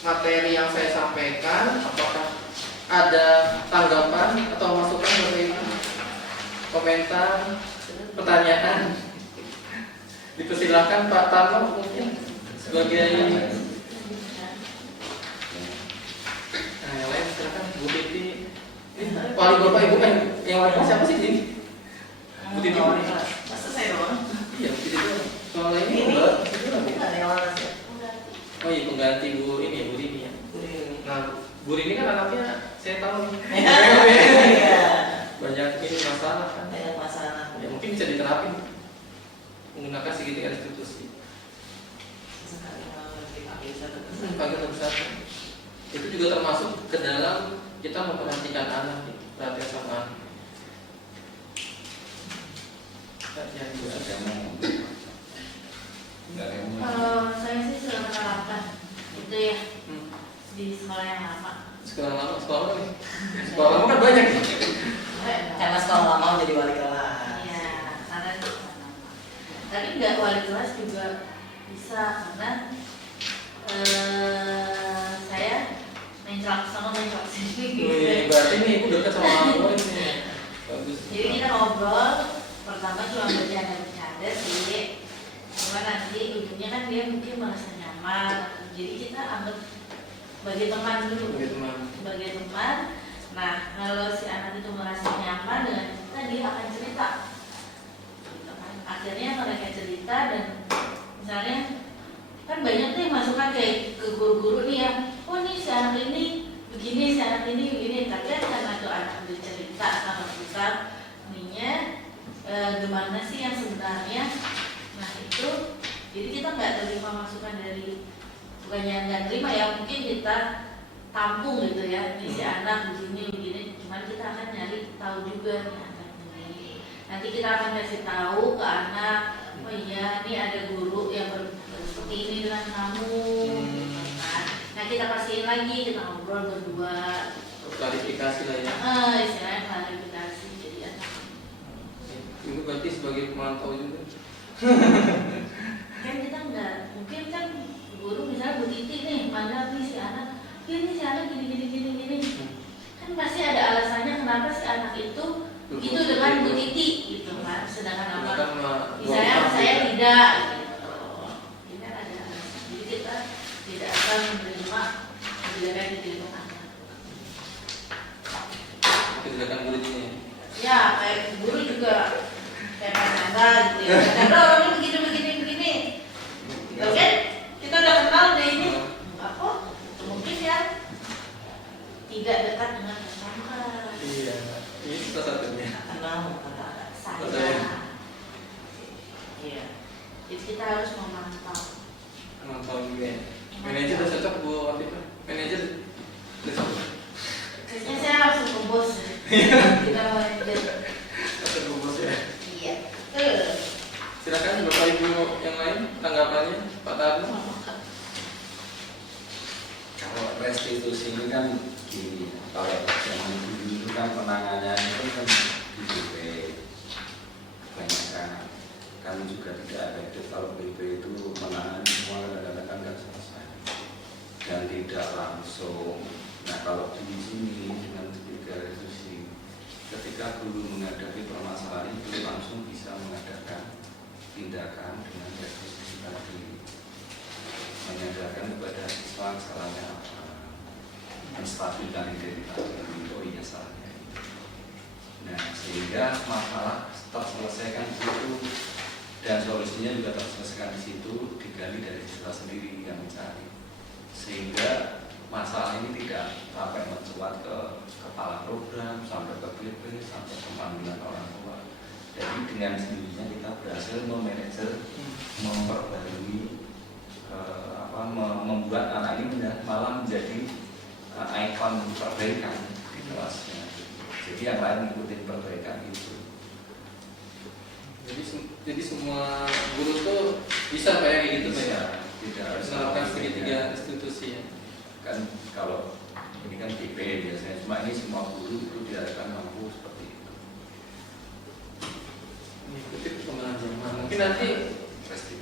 materi yang saya sampaikan, apakah ada tanggapan atau masukan dari komentar, pertanyaan? Dipersilakan Pak Tarno mungkin sebagai yang lain, silakan Bu Titi. Wali Bapak Ibu kan yang wali siapa sih ini? Bu Titi. Masa saya doang? Iya, Bu Titi doang. Kalau lainnya Ini enggak ada yang laras ya? Oh iya, pengganti Bu ini ya, Bu Rini ya. Nah, Bu Rini kan anaknya saya tahu. Iya. Banyak ini masalah kan. Banyak masalah. Ya mungkin bisa diterapin menggunakan segitiga restitusi. Sekali dipakai satu Pakai satu-satu. Itu juga termasuk ke dalam kita memperhatikan anak, perhatian sama anak. Perhatian juga. Kalau saya sih sudah menerapkan itu ya di sekolah yang lama. Sekolah lama nih. Sekolah lama kan banyak nih. Karena sekolah lama jadi wali kelas. Iya, karena di sekolah lama. Tapi nggak wali kelas juga bisa karena saya mencelak sama mencelak sini. Wih, berarti nih ibu dekat sama aku ini. Bagus. Jadi kita ngobrol, pertama cuma bercanda-bercanda sih. Cuma nanti ujungnya kan dia mungkin merasa nyaman. Jadi kita anggap sebagai teman dulu. Sebagai teman. Nah, kalau si anak itu merasa nyaman dengan kita, dia akan cerita. Gitu kan. Akhirnya mereka cerita dan misalnya kan banyak tuh yang masukan kayak ke guru-guru nih ya. Oh nih si anak ini begini, si anak ini begini. Tapi kan karena itu anak bercerita sama kita, ininya gimana sih yang sebenarnya. Nah itu, jadi kita nggak terima masukan dari, bukannya nggak terima ya, mungkin kita tampung gitu ya, ini si anak begini, cuman kita akan nyari tahu juga nih anak ini. Nanti kita akan kasih tahu ke anak, oh iya, ini ada guru yang seperti ini dengan kamu, gitu kan. Nah kita pastiin lagi, kita ngobrol berdua. Klarifikasi lah ya. Istilahnya klarifikasi, jadi anak. Ibu berarti sebagai pemantau juga. Kan kita nggak, mungkin kan guru misalnya Bu Titi nih, mana nih si anak, ini si anak gini. Kan pasti ada alasannya kenapa si anak itu begitu dengan Bu Titi gitu kan. Sedangkan apa? Misalnya saya tidak gitu. Ini kan ada alasan. Jadi kita tidak akan menerima kebijakan di dalam anak. Kebijakan guru ini. Ya, kayak guru juga kayak Pak Chandra gitu ya. Chandra orangnya begini. Gitu kan? Kita udah kenal deh ini. Apa? Mungkin ya tidak dekat dengan Chandra. Iya, ini salah satunya. Kenal kata Betul. saya. Iya. Jadi kita harus memantau. Nonton gue. Manajer udah cocok Bu Afifah? Manajer udah cocok? Kayaknya saya langsung ke bos. Kita manajer. Cocok Bu Bos ya? Iya. Silakan Bapak Ibu yang lain tanggapannya Pak Tarno. Kalau restitusi ini kan gini, kalau zaman dulu itu kan penanganannya itu kan di BP kebanyakan kami juga tidak efektif kalau BP itu menangani semua kadang-kadang nggak selesai dan tidak langsung. Nah kalau di sini dengan tiga restitusi, ketika guru menghadapi permasalahan itu langsung bisa mengadakan tindakan dengan restitusi tadi, menyadarkan kepada siswa salahnya apa, menstabilkan identitas oh iya salahnya. Nah sehingga masalah terselesaikan di situ dan solusinya juga terselesaikan di situ, digali dari siswa sendiri yang mencari, sehingga masalah ini tidak sampai mencuat ke kepala program, sampai ke BP, sampai ke panggilan orang tua. Jadi dengan sendirinya kita berhasil memanajer, memperbarui, membuat anak ini malah menjadi ikon perbaikan di kelasnya. Jadi yang lain mengikuti perbaikan itu. Jadi semua guru tuh bisa kayak gitu Pak ya? Tidak harus Menerapkan segitiga institusi ya. Kan kalau ini kan BP biasanya, cuma ini semua guru itu diharapkan mampu seperti itu. Mengikuti perkembangan zaman. Mungkin nanti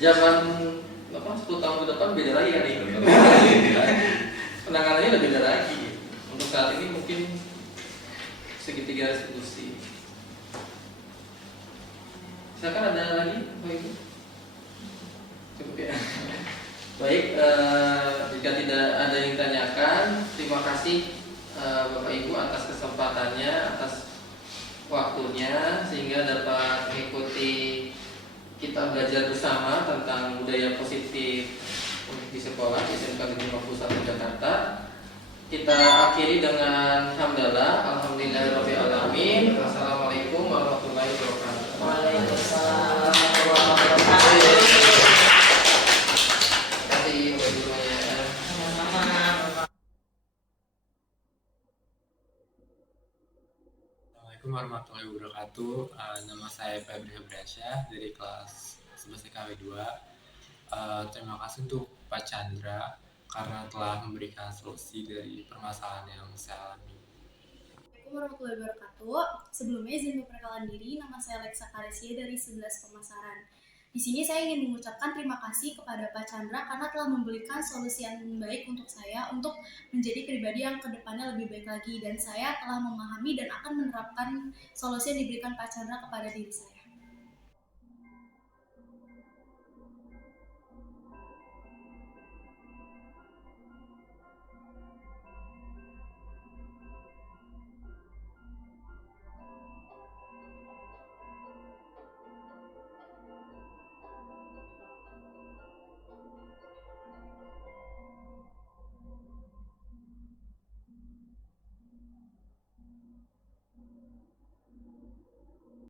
zaman 10 tahun ke depan beda lagi kan ini. Penanganannya udah beda lagi. Untuk saat ini mungkin segitiga restitusi. Silakan ada lagi Bapak Ibu? Cukup ya. Baik, jika tidak ada yang ditanyakan, terima kasih Bapak Ibu atas kesempatannya, atas waktunya sehingga dapat mengikuti kita belajar bersama tentang budaya positif di sekolah di SMK Negeri 51 Jakarta. Kita akhiri dengan hamdalah, alhamdulillahirabbil alamin. Wassalamualaikum warahmatullahi wabarakatuh. Waalaikumsalam warahmatullahi wabarakatuh. Terima kasih Bapak Ibu semuanya. Sama-sama. Assalamualaikum warahmatullahi wabarakatuh. Nama saya Febri Hebriansyah dari kelas 11 IKW 2. Terima kasih untuk Pak Chandra karena telah memberikan solusi dari permasalahan yang saya alami. Assalamualaikum warahmatullahi wabarakatuh. Sebelumnya izin memperkenalkan diri, nama saya Alexa Karesia dari 11 Pemasaran. Di sini saya ingin mengucapkan terima kasih kepada Pak Chandra karena telah memberikan solusi yang baik untuk saya untuk menjadi pribadi yang kedepannya lebih baik lagi, dan saya telah memahami dan akan menerapkan solusi yang diberikan Pak Chandra kepada diri saya.